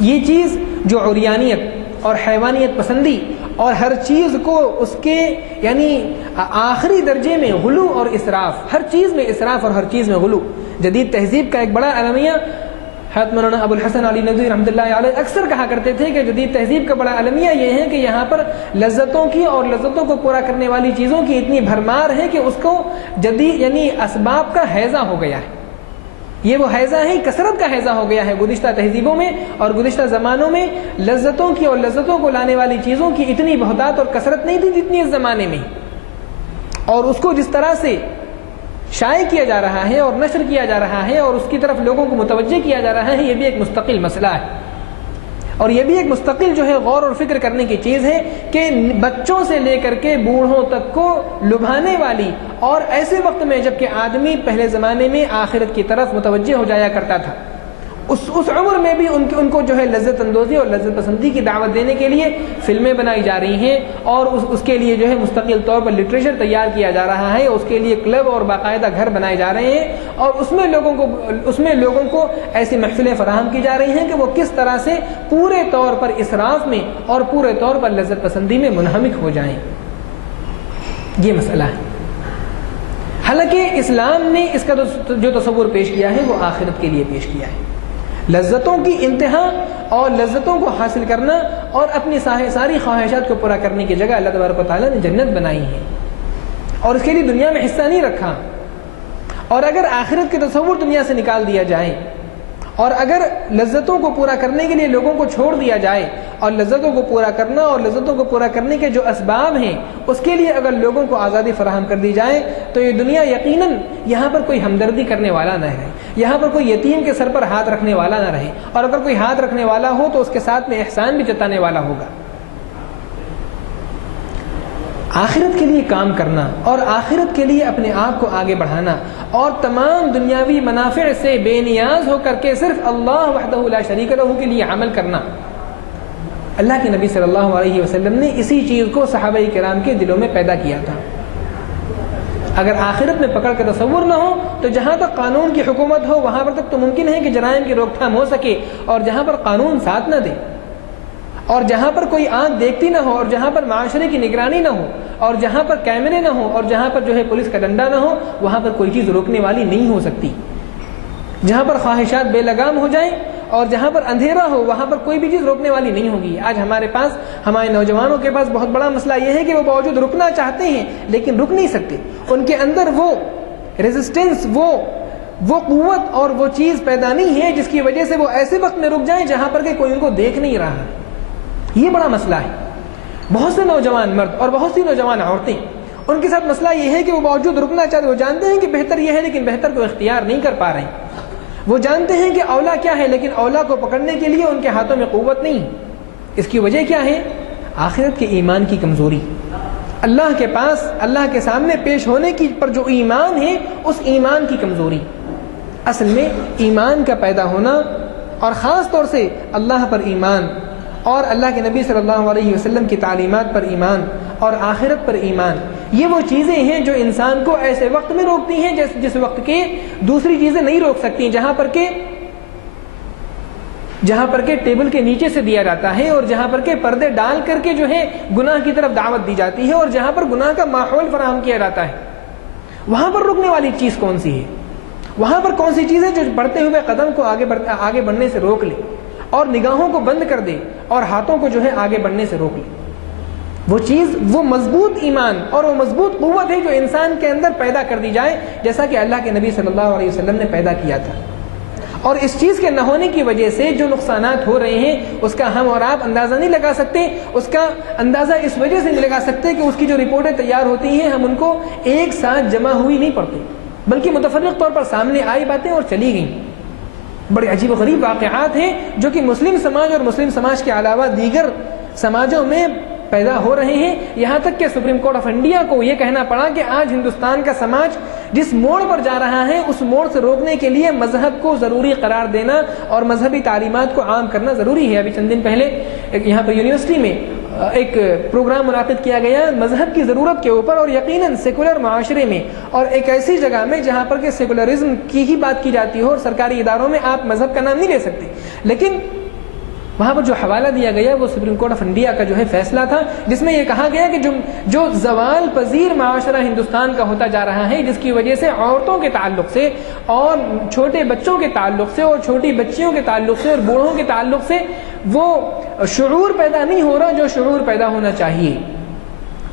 یہ چیز جو عریانیت اور حیوانیت پسندی اور ہر چیز کو اس کے یعنی آخری درجے میں غلو اور اسراف، ہر چیز میں اسراف اور ہر چیز میں غلو، جدید تہذیب کا ایک بڑا المیہ حضرت مولانا ابو الحسن علی ندوی رحمۃ اللہ علیہ اکثر کہا کرتے تھے کہ جدید تہذیب کا بڑا المیہ یہ ہے کہ یہاں پر لذتوں کی اور لذتوں کو پورا کرنے والی چیزوں کی اتنی بھرمار ہے کہ اس کو جدید یعنی اسباب کا حیضہ ہو گیا ہے۔ یہ وہ حیضہ ہے، کثرت کا حیضہ ہو گیا ہے۔ گزشتہ تہذیبوں میں اور گزشتہ زمانوں میں لذتوں کی اور لذتوں کو لانے والی چیزوں کی اتنی بہتات اور کثرت نہیں تھی جتنی اس زمانے میں، اور اس کو جس طرح سے شائع کیا جا رہا ہے اور نشر کیا جا رہا ہے اور اس کی طرف لوگوں کو متوجہ کیا جا رہا ہے، یہ بھی ایک مستقل مسئلہ ہے، اور یہ بھی ایک مستقل جو ہے غور اور فکر کرنے کی چیز ہے کہ بچوں سے لے کر کے بوڑھوں تک کو لبھانے والی، اور ایسے وقت میں جب کہ آدمی پہلے زمانے میں آخرت کی طرف متوجہ ہو جایا کرتا تھا، اس عمر میں بھی ان کو جو ہے لذت اندوزی اور لذت پسندی کی دعوت دینے کے لیے فلمیں بنائی جا رہی ہیں، اور اس کے لیے جو ہے مستقل طور پر لٹریچر تیار کیا جا رہا ہے، اس کے لیے کلب اور باقاعدہ گھر بنائے جا رہے ہیں، اور اس میں لوگوں کو ایسی محفلیں فراہم کی جا رہی ہیں کہ وہ کس طرح سے پورے طور پر اسراف میں اور پورے طور پر لذت پسندی میں منہمک ہو جائیں۔ یہ مسئلہ ہے۔ حالانکہ اسلام نے اس کا جو تصور پیش کیا ہے وہ آخرت کے لیے پیش کیا ہے، لذتوں کی انتہا اور لذتوں کو حاصل کرنا اور اپنی ساری خواہشات کو پورا کرنے کی جگہ اللہ تبارک و تعالیٰ نے جنت بنائی ہے، اور اس کے لیے دنیا میں حصہ نہیں رکھا۔ اور اگر آخرت کے تصور دنیا سے نکال دیا جائے اور اگر لذتوں کو پورا کرنے کے لیے لوگوں کو چھوڑ دیا جائے، اور لذتوں کو پورا کرنا اور لذتوں کو پورا کرنے کے جو اسباب ہیں اس کے لیے اگر لوگوں کو آزادی فراہم کر دی جائے، تو یہ دنیا یقیناً یہاں پر کوئی ہمدردی کرنے والا نہ رہے، یہاں پر کوئی یتیم کے سر پر ہاتھ رکھنے والا نہ رہے، اور اگر کوئی ہاتھ رکھنے والا ہو تو اس کے ساتھ میں احسان بھی جتانے والا ہوگا۔ آخرت کے لیے کام کرنا اور آخرت کے لیے اپنے آپ کو آگے بڑھانا اور تمام دنیاوی منافع سے بے نیاز ہو کر کے صرف اللہ وحدہ لا شریک لہ کے لیے عمل کرنا، اللہ کے نبی صلی اللہ علیہ وسلم نے اسی چیز کو صحابہ کرام کے دلوں میں پیدا کیا تھا۔ اگر آخرت میں پکڑ کا تصور نہ ہو تو جہاں تک قانون کی حکومت ہو وہاں پر تک تو ممکن ہے کہ جرائم کی روک تھام ہو سکے، اور جہاں پر قانون ساتھ نہ دے، اور جہاں پر کوئی آنکھ دیکھتی نہ ہو، اور جہاں پر معاشرے کی نگرانی نہ ہو، اور جہاں پر کیمرے نہ ہو، اور جہاں پر جو ہے پولیس کا ڈنڈا نہ ہو، وہاں پر کوئی چیز روکنے والی نہیں ہو سکتی۔ جہاں پر خواہشات بے لگام ہو جائیں اور جہاں پر اندھیرا ہو وہاں پر کوئی بھی چیز روکنے والی نہیں ہوگی۔ آج ہمارے نوجوانوں کے پاس بہت بڑا مسئلہ یہ ہے کہ وہ باوجود رکنا چاہتے ہیں لیکن رک نہیں سکتے، ان کے اندر وہ ریزسٹنس، وہ قوت اور وہ چیز پیدا نہیں ہے جس کی وجہ سے وہ ایسے وقت میں رک جائیں جہاں پر کہ کوئی ان کو دیکھ نہیں رہا ہے۔ یہ بڑا مسئلہ ہے۔ بہت سے نوجوان مرد اور بہت سی نوجوان عورتیں، ان کے ساتھ مسئلہ یہ ہے کہ وہ باوجود رکنا چاہتے، وہ جانتے ہیں کہ بہتر یہ ہے لیکن بہتر کو اختیار نہیں کر پا رہے ہیں، وہ جانتے ہیں کہ اولا کیا ہے لیکن اولا کو پکڑنے کے لیے ان کے ہاتھوں میں قوت نہیں۔ اس کی وجہ کیا ہے؟ آخرت کے ایمان کی کمزوری، اللہ کے پاس اللہ کے سامنے پیش ہونے کی پر جو ایمان ہے اس ایمان کی کمزوری۔ اصل میں ایمان کا پیدا ہونا اور خاص طور سے اللہ پر ایمان اور اللہ کے نبی صلی اللہ علیہ وسلم کی تعلیمات پر ایمان اور آخرت پر ایمان، یہ وہ چیزیں ہیں جو انسان کو ایسے وقت میں روکتی ہیں جس وقت کے دوسری چیزیں نہیں روک سکتی، جہاں پر کہ ٹیبل کے نیچے سے دیا جاتا ہے اور جہاں پر کہ پردے ڈال کر کے جو ہے گناہ کی طرف دعوت دی جاتی ہے اور جہاں پر گناہ کا ماحول فراہم کیا جاتا ہے، وہاں پر رکنے والی چیز کون سی ہے؟ وہاں پر کون سی چیز ہے جو بڑھتے ہوئے قدم کو آگے بڑھنے سے روک لے اور نگاہوں کو بند کر دے اور ہاتھوں کو جو ہے آگے بڑھنے سے روک لے؟ وہ چیز، وہ مضبوط ایمان اور وہ مضبوط قوت ہے جو انسان کے اندر پیدا کر دی جائے جیسا کہ اللہ کے نبی صلی اللہ علیہ وسلم نے پیدا کیا تھا۔ اور اس چیز کے نہ ہونے کی وجہ سے جو نقصانات ہو رہے ہیں اس کا ہم اور آپ اندازہ نہیں لگا سکتے۔ اس کا اندازہ اس وجہ سے نہیں لگا سکتے کہ اس کی جو رپورٹیں تیار ہوتی ہیں ہم ان کو ایک ساتھ جمع ہوئی نہیں پڑھتے، بلکہ متفرق طور پر سامنے آئی باتیں اور چلی گئیں۔ بڑے عجیب و غریب واقعات ہیں جو کہ مسلم سماج اور مسلم سماج کے علاوہ دیگر سماجوں میں پیدا ہو رہے ہیں، یہاں تک کہ سپریم کورٹ آف انڈیا کو یہ کہنا پڑا کہ آج ہندوستان کا سماج جس موڑ پر جا رہا ہے اس موڑ سے روکنے کے لیے مذہب کو ضروری قرار دینا اور مذہبی تعلیمات کو عام کرنا ضروری ہے۔ ابھی چند دن پہلے یہاں پر یونیورسٹی میں ایک پروگرام منعقد کیا گیا مذہب کی ضرورت کے اوپر، اور یقیناً سیکولر معاشرے میں اور ایک ایسی جگہ میں جہاں پر کہ سیکولرزم کی ہی بات کی جاتی ہو، اور سرکاری اداروں میں آپ مذہب کا نام نہیں لے سکتے، لیکن وہاں پر جو حوالہ دیا گیا وہ سپریم کورٹ آف انڈیا کا جو ہے فیصلہ تھا، جس میں یہ کہا گیا کہ جو زوال پذیر معاشرہ ہندوستان کا ہوتا جا رہا ہے، جس کی وجہ سے عورتوں کے تعلق سے اور چھوٹے بچوں کے تعلق سے اور چھوٹی بچیوں کے تعلق سے اور بوڑھوں کے تعلق سے وہ شعور پیدا نہیں ہو رہا جو شعور پیدا ہونا چاہیے،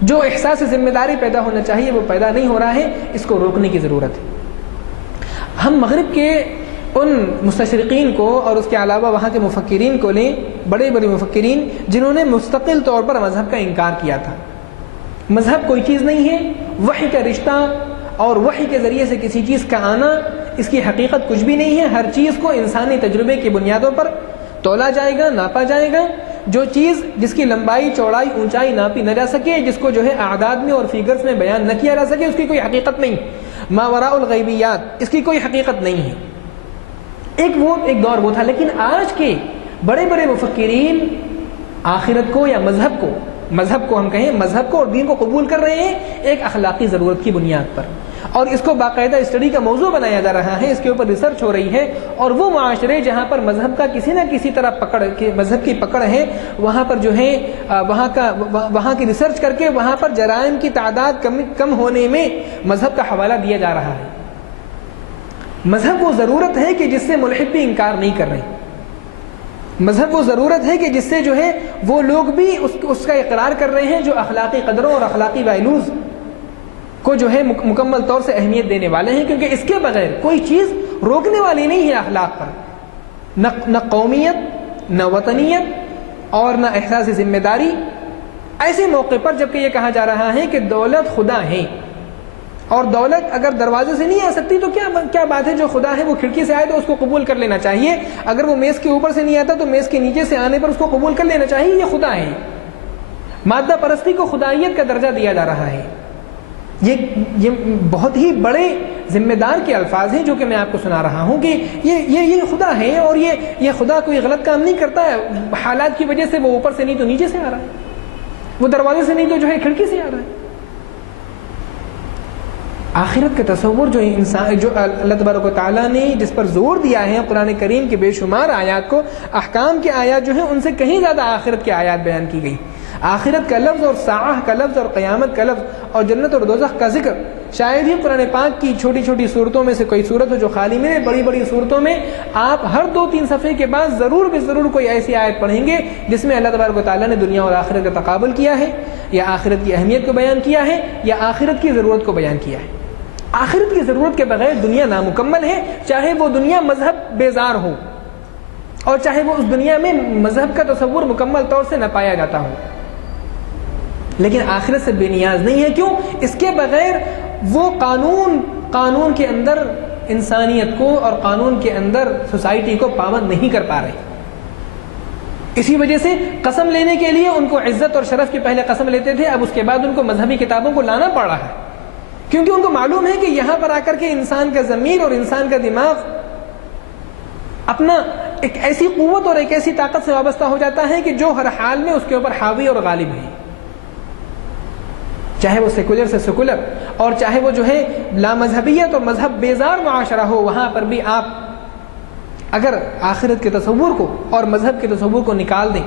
جو احساس ذمہ داری پیدا ہونا چاہیے وہ پیدا نہیں ہو رہا ہے، اس کو روکنے کی ضرورت ہے۔ ہم مغرب کے ان مستشرقین کو اور اس کے علاوہ وہاں کے مفکرین کو لیں، بڑے بڑے مفکرین جنہوں نے مستقل طور پر مذہب کا انکار کیا تھا۔ مذہب کوئی چیز نہیں ہے، وحی کا رشتہ اور وحی کے ذریعے سے کسی چیز کا آنا، اس کی حقیقت کچھ بھی نہیں ہے، ہر چیز کو انسانی تجربے کی بنیادوں پر تولا جائے گا، ناپا جائے گا۔ جو چیز جس کی لمبائی چوڑائی اونچائی ناپی نہ جا سکے، جس کو جو ہے اعداد میں اور فیگرز میں بیان نہ کیا جا سکے، اس کی کوئی حقیقت نہیں۔ ما وراء الغیبیات، اس کی کوئی حقیقت نہیں ہے۔ ایک دور وہ تھا، لیکن آج کے بڑے بڑے مفکرین آخرت کو یا مذہب کو ہم کہیں مذہب کو اور دین کو قبول کر رہے ہیں ایک اخلاقی ضرورت کی بنیاد پر، اور اس کو باقاعدہ اسٹڈی کا موضوع بنایا جا رہا ہے، اس کے اوپر ریسرچ ہو رہی ہے، اور وہ معاشرے جہاں پر مذہب کا کسی نہ کسی طرح مذہب کی پکڑ ہے، وہاں پر جو ہے وہاں کی ریسرچ کر کے وہاں پر جرائم کی تعداد کم ہونے میں مذہب کا حوالہ دیا جا رہا ہے۔ مذہب وہ ضرورت ہے کہ جس سے ملحد بھی انکار نہیں کر رہے، مذہب وہ ضرورت ہے کہ جس سے جو ہے وہ لوگ بھی اس کا اقرار کر رہے ہیں جو اخلاقی قدروں اور اخلاقی ویلیوز کو جو ہے مکمل طور سے اہمیت دینے والے ہیں، کیونکہ اس کے بغیر کوئی چیز روکنے والی نہیں ہے اخلاق پر، نہ قومیت، نہ وطنیت اور نہ احساس ذمہ داری۔ ایسے موقع پر جبکہ یہ کہا جا رہا ہے کہ دولت خدا ہے، اور دولت اگر دروازے سے نہیں آ سکتی تو کیا بات ہے، جو خدا ہے وہ کھڑکی سے آئے تو اس کو قبول کر لینا چاہیے، اگر وہ میز کے اوپر سے نہیں آتا تو میز کے نیچے سے آنے پر اس کو قبول کر لینا چاہیے، یہ خدا ہے۔ مادہ پرستی کو خدائیت کا درجہ دیا جا رہا ہے۔ یہ بہت ہی بڑے ذمہ دار کے الفاظ ہیں جو کہ میں آپ کو سنا رہا ہوں کہ یہ خدا ہے، اور یہ خدا کوئی غلط کام نہیں کرتا ہے، حالات کی وجہ سے وہ اوپر سے نہیں تو نیچے سے آ رہا ہے، وہ دروازے سے نہیں تو جو ہے کھڑکی سے آ رہا ہے۔ آخرت کا تصور جو اللہ تبارک و تعالیٰ نے جس پر زور دیا ہے قرآن کریم کے بے شمار آیات کو، احکام کے آیات جو ہیں ان سے کہیں زیادہ آخرت کے آیات بیان کی گئی۔ آخرت کا لفظ اور ساعہ کا لفظ اور قیامت کا لفظ اور جنت اور دوزخ کا ذکر شاید ہی قرآن پاک کی چھوٹی چھوٹی صورتوں میں سے کوئی صورت ہو جو خالی میں، بڑی بڑی صورتوں میں آپ ہر 2-3 صفحے کے بعد ضرور کوئی ایسی آیت پڑھیں گے جس میں اللہ تبارک و تعالیٰ نے دنیا اور آخرت کا تقابل کیا ہے، یا آخرت کی اہمیت کو بیان کیا ہے، یا آخرت کی ضرورت کو بیان کیا ہے۔ آخرت کی ضرورت کے بغیر دنیا نامکمل ہے، چاہے وہ دنیا مذہب بیزار ہو اور چاہے وہ اس دنیا میں مذہب کا تصور مکمل طور سے نہ پایا جاتا ہو، لیکن آخرت سے بے نیاز نہیں ہے۔ کیوں؟ اس کے بغیر وہ قانون کے اندر انسانیت کو اور قانون کے اندر سوسائٹی کو پابند نہیں کر پا رہے۔ اسی وجہ سے قسم لینے کے لیے ان کو عزت اور شرف کی پہلے قسم لیتے تھے، اب اس کے بعد ان کو مذہبی کتابوں کو لانا پڑ رہا ہے، کیونکہ ان کو معلوم ہے کہ یہاں پر آ کر کے انسان کا ضمیر اور انسان کا دماغ اپنا ایک ایسی قوت اور ایک ایسی طاقت سے وابستہ ہو جاتا ہے کہ جو ہر حال میں اس کے اوپر حاوی اور غالب ہے، چاہے وہ سیکولر سے سیکولر اور چاہے وہ جو ہے لامذہبیت اور مذہب بیزار معاشرہ ہو، وہاں پر بھی آپ اگر آخرت کے تصور کو اور مذہب کے تصور کو نکال دیں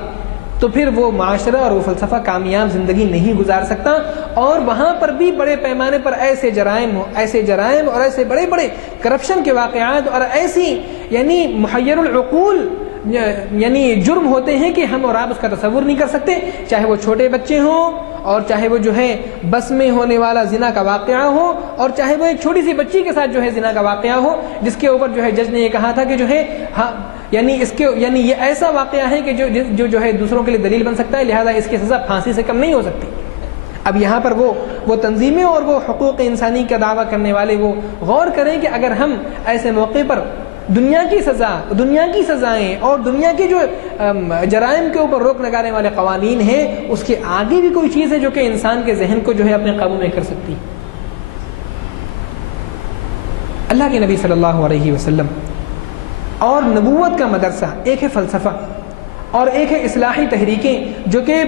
تو پھر وہ معاشرہ اور وہ فلسفہ کامیاب زندگی نہیں گزار سکتا، اور وہاں پر بھی بڑے پیمانے پر ایسے جرائم اور ایسے بڑے بڑے کرپشن کے واقعات اور ایسی یعنی محیر العقول یعنی جرم ہوتے ہیں کہ ہم اور آپ اس کا تصور نہیں کر سکتے، چاہے وہ چھوٹے بچے ہوں اور چاہے وہ جو ہے بس میں ہونے والا زنا کا واقعہ ہو، اور چاہے وہ ایک چھوٹی سی بچی کے ساتھ جو ہے زنا کا واقعہ ہو، جس کے اوپر جو ہے جج نے یہ کہا تھا کہ جو ہے یعنی یہ ایسا واقعہ ہے کہ جو ہے دوسروں کے لیے دلیل بن سکتا ہے، لہذا اس کی سزا پھانسی سے کم نہیں ہو سکتی۔ اب یہاں پر وہ تنظیمیں اور وہ حقوق انسانی کا دعویٰ کرنے والے وہ غور کریں کہ اگر ہم ایسے موقع پر دنیا کی سزائیں اور دنیا کے جو جرائم کے اوپر روک لگانے والے قوانین ہیں، اس کے آگے بھی کوئی چیز ہے جو کہ انسان کے ذہن کو جو ہے اپنے قابو میں کر سکتی۔ اللہ کے نبی صلی اللہ علیہ وسلم اور نبوت کا مدرسہ، ایک ہے فلسفہ اور ایک ہے اصلاحی تحریکیں جو کہ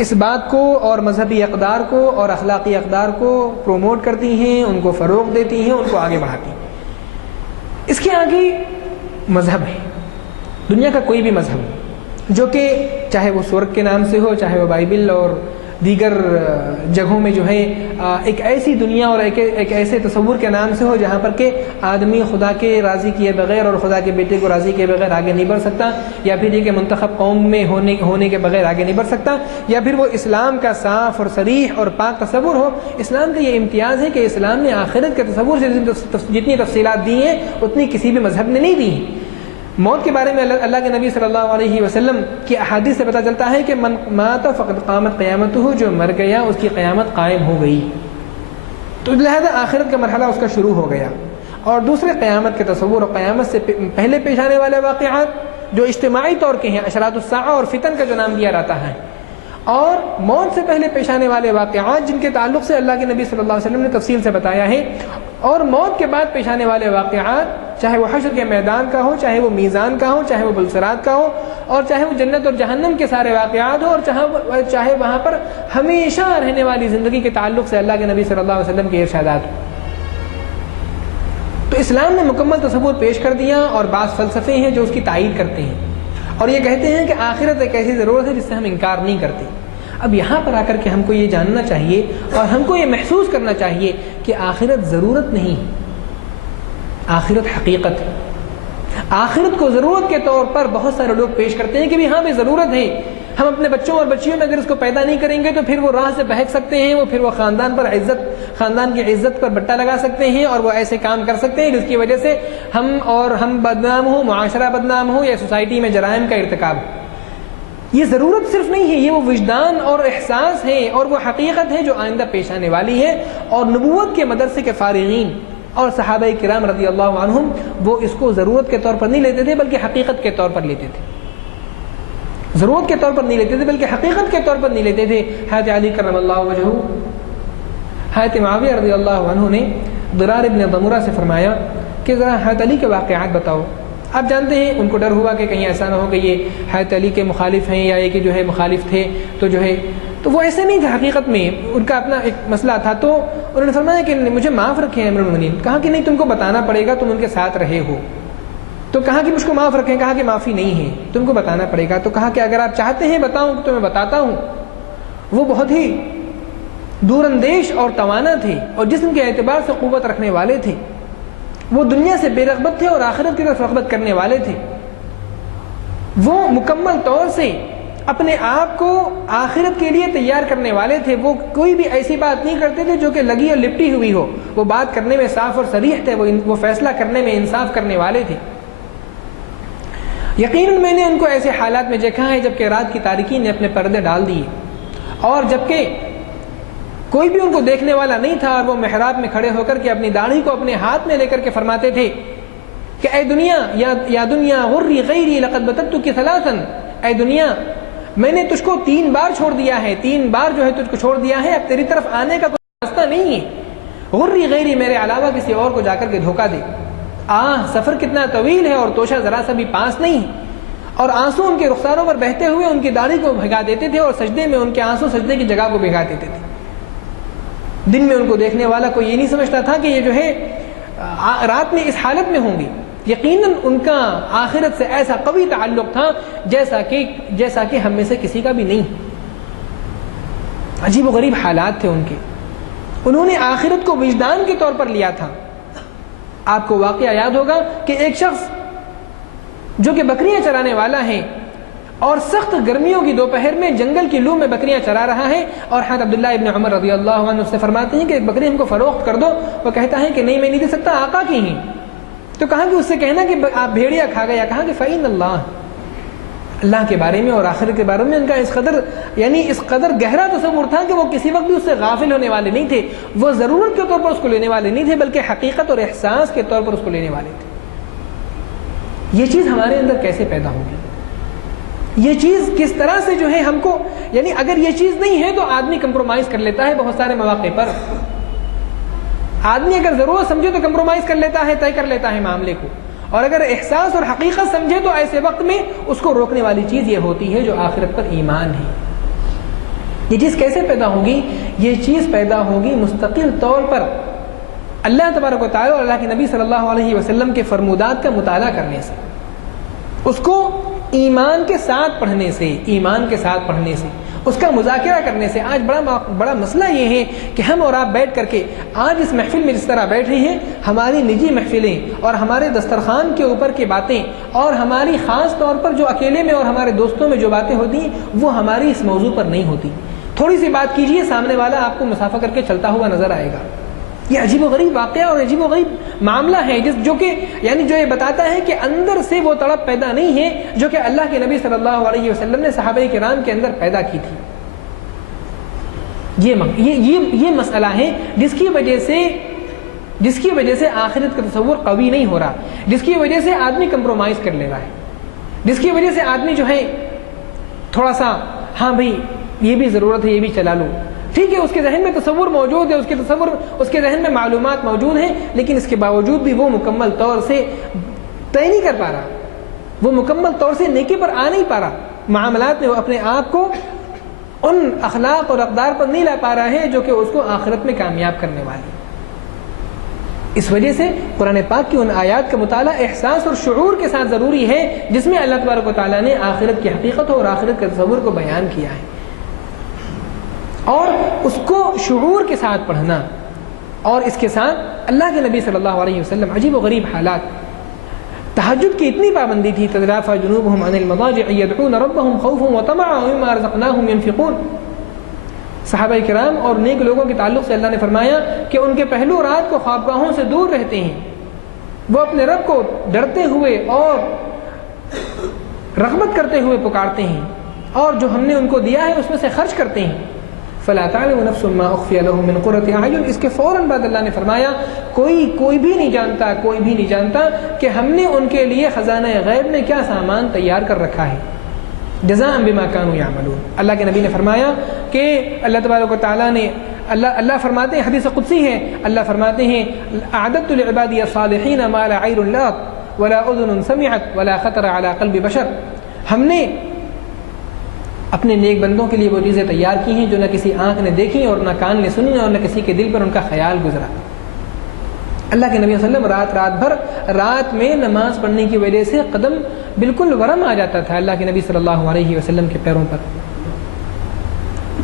اس بات کو اور مذہبی اقدار کو اور اخلاقی اقدار کو پروموٹ کرتی ہیں، ان کو فروغ دیتی ہیں، ان کو آگے بڑھاتی ہیں۔ اس کے آگے مذہب ہے، دنیا کا کوئی بھی مذہب جو کہ چاہے وہ سورگ کے نام سے ہو، چاہے وہ بائبل اور دیگر جگہوں میں جو ہے ایک ایسی دنیا اور ایک ایسے تصور کے نام سے ہو جہاں پر کہ آدمی خدا کے راضی کیے بغیر اور خدا کے بیٹے کو راضی کیے بغیر آگے نہیں بڑھ سکتا، یا پھر یہ کہ منتخب قوم میں ہونے کے بغیر آگے نہیں بڑھ سکتا، یا پھر وہ اسلام کا صاف اور صریح اور پاک تصور ہو۔ اسلام کا یہ امتیاز ہے کہ اسلام نے آخرت کے تصور سے جتنی تفصیلات دی ہیں اتنی کسی بھی مذہب نے نہیں دی ہیں۔ موت کے بارے میں اللہ کے نبی صلی اللہ علیہ وسلم کی احادیث سے پتہ چلتا ہے کہ من مات فقد قامت قیامتہ، جو مر گیا اس کی قیامت قائم ہو گئی، تو لہذا آخرت کا مرحلہ اس کا شروع ہو گیا۔ اور دوسرے قیامت کے تصور اور قیامت سے پہلے پیش آنے والے واقعات جو اجتماعی طور کے ہیں، اشراط الساعہ اور فتن کا جو نام دیا جاتا ہے، اور موت سے پہلے پیش آنے والے واقعات جن کے تعلق سے اللہ کے نبی صلی اللہ علیہ وسلم نے تفصیل سے بتایا ہے، اور موت کے بعد پیش آنے والے واقعات چاہے وہ حشر کے میدان کا ہو، چاہے وہ میزان کا ہو، چاہے وہ بلسرات کا ہو، اور چاہے وہ جنت اور جہنم کے سارے واقعات ہو، اور چاہے وہاں پر ہمیشہ رہنے والی زندگی کے تعلق سے اللہ کے نبی صلی اللہ علیہ وسلم کے ارشادات ہو۔ تو اسلام نے مکمل تصور پیش کر دیا، اور بعض فلسفے ہیں جو اس کی تائید کرتے ہیں اور یہ کہتے ہیں کہ آخرت ایک ایسی ضرورت ہے جس سے ہم انکار نہیں کرتے۔ اب یہاں پر آ کر کے ہم کو یہ جاننا چاہیے اور ہم کو یہ محسوس کرنا چاہیے کہ آخرت ضرورت نہیں، آخرت حقیقت ہے۔ آخرت کو ضرورت کے طور پر بہت سارے لوگ پیش کرتے ہیں کہ بھی ہاں بھی ضرورت ہے، ہم اپنے بچوں اور بچیوں میں اگر اس کو پیدا نہیں کریں گے تو پھر وہ راہ سے بہک سکتے ہیں، وہ پھر وہ خاندان کی عزت پر بٹا لگا سکتے ہیں، اور وہ ایسے کام کر سکتے ہیں جس کی وجہ سے ہم بدنام ہوں، معاشرہ بدنام ہو، یا سوسائٹی میں جرائم کا ارتکاب ہو۔ یہ ضرورت صرف نہیں ہے، یہ وہ وجدان اور احساس ہے، اور وہ حقیقت ہے جو آئندہ پیش آنے والی ہے۔ اور نبوت کے مدرسے کے فارغین اور صحابہ کرام رضی اللہ عنہم وہ اس کو ضرورت کے طور پر نہیں لیتے تھے بلکہ حقیقت کے طور پر لیتے تھے، ضرورت کے طور پر نہیں لیتے تھے بلکہ حقیقت کے طور پر نہیں لیتے تھے۔ حضرت علی کرم اللہ وجہہ، حضرت معاویہ رضی اللہ عنہ نے ضرار ابن ضمرہ سے فرمایا کہ ذرا حضرت علی کے واقعات بتاؤ۔ آپ جانتے ہیں ان کو ڈر ہوا کہ کہیں ایسا نہ ہو کہ یہ حضرت علی کے مخالف ہیں، یا یہ کہ جو ہے مخالف تھے، تو وہ ایسے نہیں تھے، حقیقت میں ان کا اپنا ایک مسئلہ تھا۔ تو انہوں نے فرمایا کہ مجھے معاف رکھیں امیر المومنین۔ کہا کہ نہیں، تم کو بتانا پڑے گا، تم ان کے ساتھ رہے ہو۔ تو کہا کہ مجھ کو معاف رکھیں، کہا کہ معافی نہیں ہے، تم کو بتانا پڑے گا۔ تو کہا کہ اگر آپ چاہتے ہیں بتاؤں تو میں بتاتا ہوں۔ وہ بہت ہی دور اندیش اور توانا تھے، اور جسم کے اعتبار سے قوت رکھنے والے تھے۔ وہ دنیا سے بے رغبت تھے اور آخرت کی طرف رغبت کرنے والے تھے۔ وہ مکمل طور سے اپنے آپ کو آخرت کے لیے تیار کرنے والے تھے۔ وہ کوئی بھی ایسی بات نہیں کرتے تھے جو کہ لگی اور لپٹی ہوئی ہو، وہ بات کرنے میں صاف اور صریح تھے، وہ فیصلہ کرنے میں انصاف کرنے والے تھے۔ یقیناً میں نے ان کو ایسے حالات میں دیکھا ہے جبکہ رات کی تاریکی نے اپنے پردے ڈال دیے، اور جبکہ کوئی بھی ان کو دیکھنے والا نہیں تھا، اور وہ محراب میں کھڑے ہو کر کے اپنی داڑھی کو اپنے ہاتھ میں لے کر کے فرماتے تھے کہ اے دنیا، یا دنیا غری غیری لقد بتتک ثلاثا، اے دنیا میں نے تجھ کو 3 بار چھوڑ دیا ہے، 3 بار جو ہے تجھ کو چھوڑ دیا ہے، اب تیری طرف آنے کا کوئی راستہ نہیں ہے۔ غری غیری، میرے علاوہ کسی اور کو جا کر کے دھوکہ دے۔ سفر کتنا طویل ہے اور توشہ ذرا سا بھی پاس نہیں ہے، اور آنسو ان کے رخساروں پر بہتے ہوئے ان کی داڑھی کو بھگا دیتے تھے، اور سجدے میں ان کے آنسو سجدے کی جگہ کو بھگا دیتے تھے۔ دن میں ان کو دیکھنے والا کوئی یہ نہیں سمجھتا تھا کہ یہ جو ہے رات میں اس حالت میں ہوں گے۔ یقیناً ان کا آخرت سے ایسا قوی تعلق تھا جیسا کہ ہم میں سے کسی کا بھی نہیں۔ عجیب و غریب حالات تھے ان کے۔ انہوں نے آخرت کو وجدان کے طور پر لیا تھا۔ آپ کو واقعہ یاد ہوگا کہ ایک شخص جو کہ بکریاں چرانے والا ہے، اور سخت گرمیوں کی دوپہر میں جنگل کی لو میں بکریاں چرا رہا ہے، اور حضرت عبداللہ ابن عمر رضی اللہ عنہ سے فرماتے ہیں کہ ایک بکری ہم کو فروخت کر دو۔ وہ کہتا ہے کہ نہیں، میں نہیں دے سکتا، آقا کی ہیں۔ تو کہا کہ اس سے کہنا کہ آپ بھیڑیا کھا گیا۔ کہا کہ فإن اللہ کے بارے میں اور آخرت کے بارے میں ان کا اس قدر گہرا تصور تھا کہ وہ کسی وقت بھی اس سے غافل ہونے والے نہیں تھے۔ وہ ضرورت کے طور پر اس کو لینے والے نہیں تھے بلکہ حقیقت اور احساس کے طور پر اس کو لینے والے تھے۔ یہ چیز ہمارے اندر کیسے پیدا ہوگی؟ یہ چیز کس طرح سے جو ہے ہم کو، اگر یہ چیز نہیں ہے تو آدمی کمپرومائز کر لیتا ہے بہت سارے مواقع پر۔ آدمی اگر ضرورت سمجھے تو کمپرومائز کر لیتا ہے، طے کر لیتا ہے معاملے کو، اور اگر احساس اور حقیقت سمجھے تو ایسے وقت میں اس کو روکنے والی چیز یہ ہوتی ہے جو آخرت پر ایمان ہے۔ یہ چیز کیسے پیدا ہوگی؟ یہ چیز پیدا ہوگی مستقل طور پر اللہ تبارک و تعالی اور اللہ کے نبی صلی اللہ علیہ وسلم کے فرمودات کا مطالعہ کرنے سے، اس کو ایمان کے ساتھ پڑھنے سے، ایمان کے ساتھ پڑھنے سے، اس کا مذاکرہ کرنے سے۔ آج بڑا مسئلہ یہ ہے کہ ہم اور آپ بیٹھ کر کے آج اس محفل میں جس طرح بیٹھے ہیں، ہماری نجی محفلیں اور ہمارے دسترخوان کے اوپر کی باتیں اور ہماری خاص طور پر جو اکیلے میں اور ہمارے دوستوں میں جو باتیں ہوتی ہیں وہ ہماری اس موضوع پر نہیں ہوتی۔ تھوڑی سی بات کیجئے، سامنے والا آپ کو مسافہ کر کے چلتا ہوا نظر آئے گا۔ یہ عجیب و غریب واقعہ اور عجیب و غریب معاملہ ہے جو یہ بتاتا ہے کہ اندر سے وہ تڑپ پیدا نہیں ہے جو کہ اللہ کے نبی صلی اللہ علیہ وسلم نے صحابہ کرام کے اندر پیدا کی تھی۔ یہ مسئلہ ہے جس کی وجہ سے آخرت کا تصور قوی نہیں ہو رہا، جس کی وجہ سے آدمی کمپرومائز کر لے رہا ہے، جس کی وجہ سے آدمی جو ہے تھوڑا سا ہاں بھائی یہ بھی ضرورت ہے، یہ بھی چلا لو، ٹھیک ہے، اس کے ذہن میں تصور موجود ہے، اس کے ذہن میں معلومات موجود ہیں، لیکن اس کے باوجود بھی وہ مکمل طور سے طے نہیں کر پا رہا، وہ مکمل طور سے نیکی پر آ نہیں پا رہا، معاملات میں وہ اپنے آپ کو ان اخلاق اور اقدار پر نہیں لا پا رہا ہے جو کہ اس کو آخرت میں کامیاب کرنے والی۔ اس وجہ سے قرآن پاک کی ان آیات کا مطالعہ احساس اور شعور کے ساتھ ضروری ہے جس میں اللہ تبارک و تعالیٰ نے آخرت کی حقیقت اور آخرت کے تصور کو بیان کیا ہے، اور اس کو شعور کے ساتھ پڑھنا، اور اس کے ساتھ اللہ کے نبی صلی اللہ علیہ وسلم عجیب و غریب حالات، تہجد کی اتنی پابندی تھی، تتجافى جنوبهم عن المضاجع يدعون ربهم خوفا وطمعا ومما رزقناهم ينفقون۔ صحابہ کرام اور نیک لوگوں کے تعلق سے اللہ نے فرمایا کہ ان کے پہلو رات کو خوابگاہوں سے دور رہتے ہیں، وہ اپنے رب کو ڈرتے ہوئے اور رغبت کرتے ہوئے پکارتے ہیں، اور جو ہم نے ان کو دیا ہے اس میں سے خرچ کرتے ہیں۔ فلا تعلم نفس ما اخفي لهم من قرة اعين، اس کے فوراً بعد اللہ نے فرمایا کوئی بھی نہیں جانتا کہ ہم نے ان کے لیے خزانہ غیب میں کیا سامان تیار کر رکھا ہے، جزاء بما كانوا يعملون۔ اللہ کے نبی نے فرمایا کہ اللہ تبارک و تعالیٰ نے اللہ فرماتے ہیں، حدیث قدسی ہے، اللہ فرماتے ہیں اعددت لعبادی الصالحین ما لا عین رأت ولا اذن سمعت ولا خطر على قلب بشر، ہم نے اپنے نیک بندوں کے لیے وہ چیزیں تیار کی ہیں جو نہ کسی آنکھ نے دیکھی اور نہ کان نے سنی اور نہ کسی کے دل پر ان کا خیال گزرا۔ اللہ کے نبی صلی اللہ علیہ وسلم رات بھر رات میں نماز پڑھنے کی وجہ سے قدم بالکل ورم آ جاتا تھا، اللہ کے نبی صلی اللہ علیہ وسلم کے پیروں پر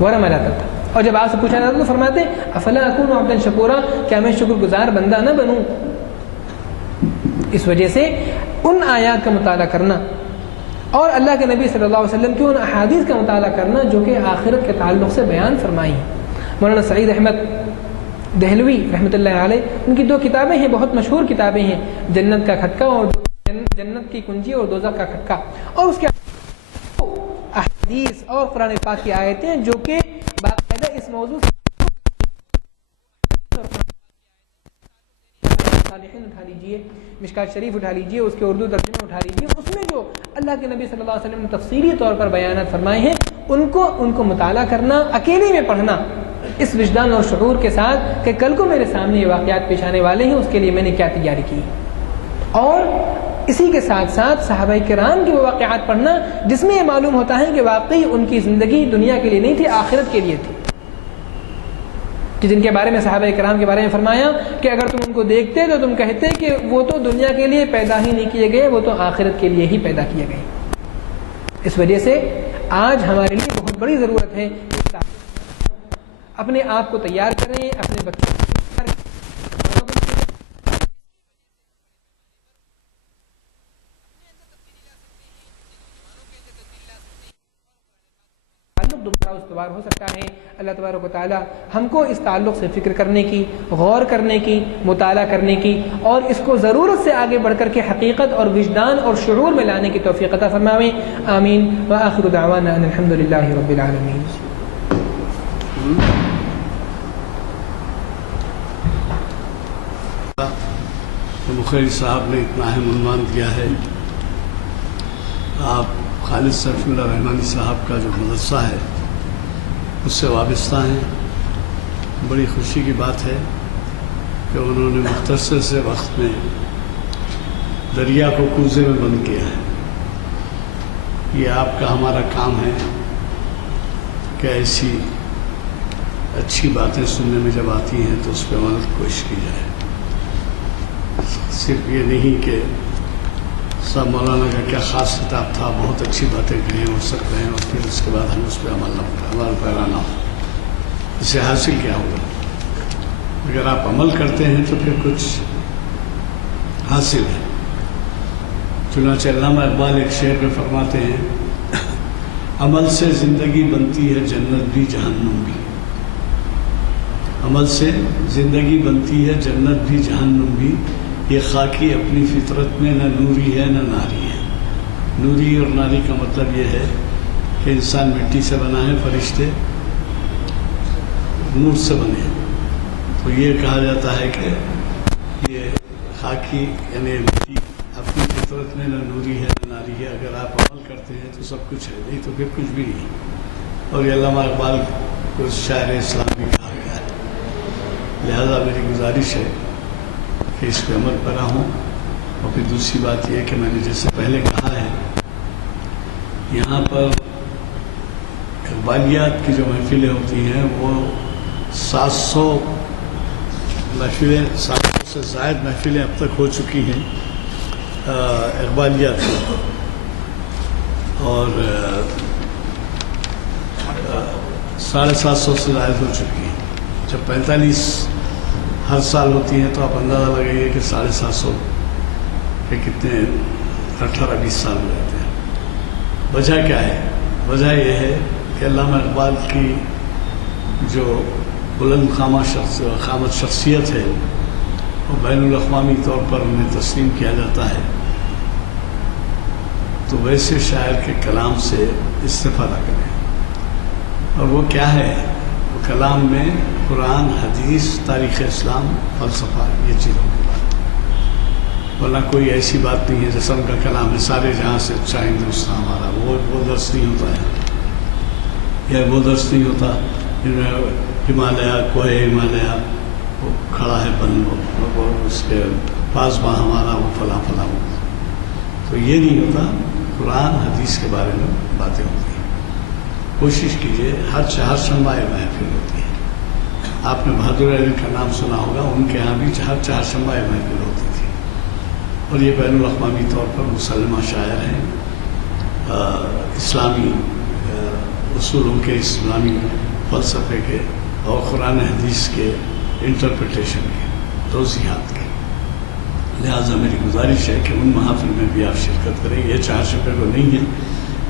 ورم آ جاتا تھا، اور جب آپ سے پوچھا جاتا تو فرماتے افلا اکون عبدا شکورا، کیا میں شکر گزار بندہ نہ بنوں؟ اس وجہ سے ان آیات کا مطالعہ کرنا اور اللہ کے نبی صلی اللہ علیہ وسلم کی ان احادیث کا مطالعہ کرنا جو کہ آخرت کے تعلق سے بیان فرمائی ہیں۔ مولانا سعید احمد دہلوی رحمۃ اللہ علیہ، ان کی دو کتابیں ہیں، بہت مشہور کتابیں ہیں، جنت کا کھٹکا اور جنت کی کنجی اور دوزخ کا کھٹکا، اور اس کے احادیث اور قرآن پاک کی آیتیں جو کہ باقاعدہ اس موضوع سے اٹھا لیجیے، مشکات شریف اٹھا لیجیے، اس کے اردو ترجمے اٹھا لیجیے، اس میں جو اللہ کے نبی صلی اللہ علیہ وسلم نے تفصیلی طور پر بیانات فرمائے ہیں ان کو مطالعہ کرنا، اکیلے میں پڑھنا، اس وجدان اور شعور کے ساتھ کہ کل کو میرے سامنے یہ واقعات پیش آنے والے ہیں، اس کے لیے میں نے کیا تیاری کی، اور اسی کے ساتھ ساتھ صحابہ کرام کے وہ واقعات پڑھنا جس میں یہ معلوم ہوتا ہے کہ واقعی ان کی زندگی دنیا کے لیے نہیں تھی، آخرت کے لیے تھی، کہ جن کے بارے میں صحابہ کرام کے بارے میں فرمایا کہ اگر تم ان کو دیکھتے تو تم کہتے کہ وہ تو دنیا کے لیے پیدا ہی نہیں کیے گئے، وہ تو آخرت کے لیے ہی پیدا کیے گئے۔ اس وجہ سے آج ہمارے لیے بہت بڑی ضرورت ہے کہ اپنے آپ کو تیار کریں، اپنے بچوں کو تیار کریں، دوبارہ استوار ہو سکتا ہے۔ اللہ تبارک و تعالی ہم کو اس تعلق سے فکر کرنے کی، غور کرنے کی، مطالعہ کرنے کی، اور اس کو ضرورت سے آگے بڑھ کر کے حقیقت اور وجدان اور شعور میں لانے کی توفیق عطا فرمائے، آمین۔ وآخر دعوانا ان الحمد للہ رب العالمین۔ بخاری صاحب نے اتنا اہم عنوان دیا ہے، آپ خالد سیف اللہ رحمانی صاحب کا جو مدرسہ ہے اس سے وابستہ ہیں۔ بڑی خوشی کی بات ہے کہ انہوں نے مختصر سے وقت میں دریا کو کوزے میں بند کیا ہے۔ یہ آپ کا ہمارا کام ہے کہ ایسی اچھی باتیں سننے میں جب آتی ہیں تو اس پہ عمل کی کوشش کی جائے. صرف یہ نہیں کہ صاحب مولانا کا کیا خاص کتاب تھا، بہت اچھی باتیں کہیں اور سب کہیں، اور پھر اس کے بعد ہم اس پہ عمل پیرا نہ ہو. اس سے حاصل کیا ہوگا؟ اگر آپ عمل کرتے ہیں تو پھر کچھ حاصل ہے. چنانچہ علامہ اقبال ایک شعر میں فرماتے ہیں، عمل سے زندگی بنتی ہے جنت بھی جہنم بھی. عمل سے زندگی بنتی ہے جنت بھی جہنم بھی، یہ خاکی اپنی فطرت میں نہ نوری ہے نہ ناری ہے. نوری اور ناری کا مطلب یہ ہے کہ انسان مٹی سے بنا ہے، فرشتے نور سے بنے ہیں. تو یہ کہا جاتا ہے کہ یہ خاکی یعنی مٹی اپنی فطرت میں نہ نوری ہے نہ ناری ہے. اگر آپ عمل کرتے ہیں تو سب کچھ ہے، نہیں تو پھر کچھ بھی نہیں. اور یہ علامہ اقبال کو شاعر اسلام بھی کہا گیا ہے. لہذا میری گزارش ہے کہ اس پہ عمل پیرا ہوں. اور پھر دوسری بات یہ کہ میں نے جیسے پہلے کہا ہے، یہاں پر اقبالیات کی جو محفلیں ہوتی ہیں وہ 700 محفلیں، 700 سے زائد محفلیں اب تک ہو چکی ہیں اقبالیات کی، اور 750 سے زائد ہو چکی ہیں. جب 45 ہر سال ہوتی ہیں تو آپ اندازہ لگائیے کہ 750 کے کتنے 18-20 سال ہو جاتے ہیں. وجہ کیا ہے؟ وجہ یہ ہے کہ علامہ اقبال کی جو بلند خامت شخصیت ہے وہ بین الاقوامی طور پر انہیں تسلیم کیا جاتا ہے. تو ویسے شاعر کے کلام سے استفادہ کریں. اور وہ کیا ہے؟ وہ کلام میں قرآن، حدیث، تاریخ اسلام، فلسفہ، یہ چیزوں کی بات. ورنہ کوئی ایسی بات نہیں ہے جیسا ان کا کلام ہے سارے جہاں سے اچھا ہندوستان ہمارا، وہ درس نہیں ہوتا ہے. یا وہ درس نہیں ہوتا جن میں ہمالیہ، کوہ ہمالیہ وہ کھڑا ہے بند، وہ اس کے پاس باں ہمارا وہ فلاں فلاں. تو یہ نہیں ہوتا. قرآن حدیث کے بارے میں باتیں ہوتی ہیں. کوشش کیجئے. ہر چہارشنبہ محفل ہوتی ہے. آپ نے بہادر علی کا نام سنا ہوگا، ان کے ہاں بھی ہر چہارشنبہ محفل ہوتی تھی. اور یہ بین الاقوامی طور پر مسلمہ شاعر ہیں، اسلامی اصولوں کے، اسلامی فلسفے کے اور قرآن حدیث کے انٹرپریٹیشن کے، توضیحات کے. لہٰذا میری گزارش ہے کہ ان محافل میں بھی آپ شرکت کریں. یہ 4 شعبے کو نہیں ہے.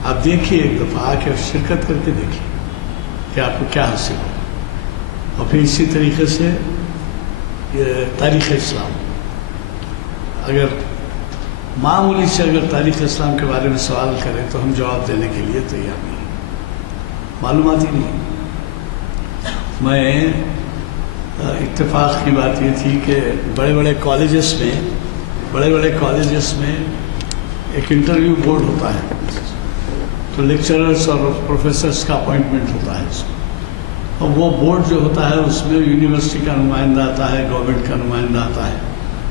آپ دیکھیے ایک دفعہ آ کے شرکت کر کے دیکھیے کہ آپ کو کیا حاصل ہو. اور پھر اسی طریقے سے تاریخ اسلام، اگر معمولی سے اگر تاریخ اسلام کے بارے میں سوال کریں تو ہم جواب دینے کے لیے تیار نہیں. معلومات ہی نہیں. میں اتفاق کی بات یہ تھی کہ بڑے بڑے کالجز میں ایک انٹرویو بورڈ ہوتا ہے. تو لیکچررز اور پروفیسرز کا اپوائنٹمنٹ ہوتا ہے اس میں. اور وہ بورڈ جو ہوتا ہے اس میں یونیورسٹی کا نمائندہ آتا ہے، گورنمنٹ کا نمائندہ آتا ہے.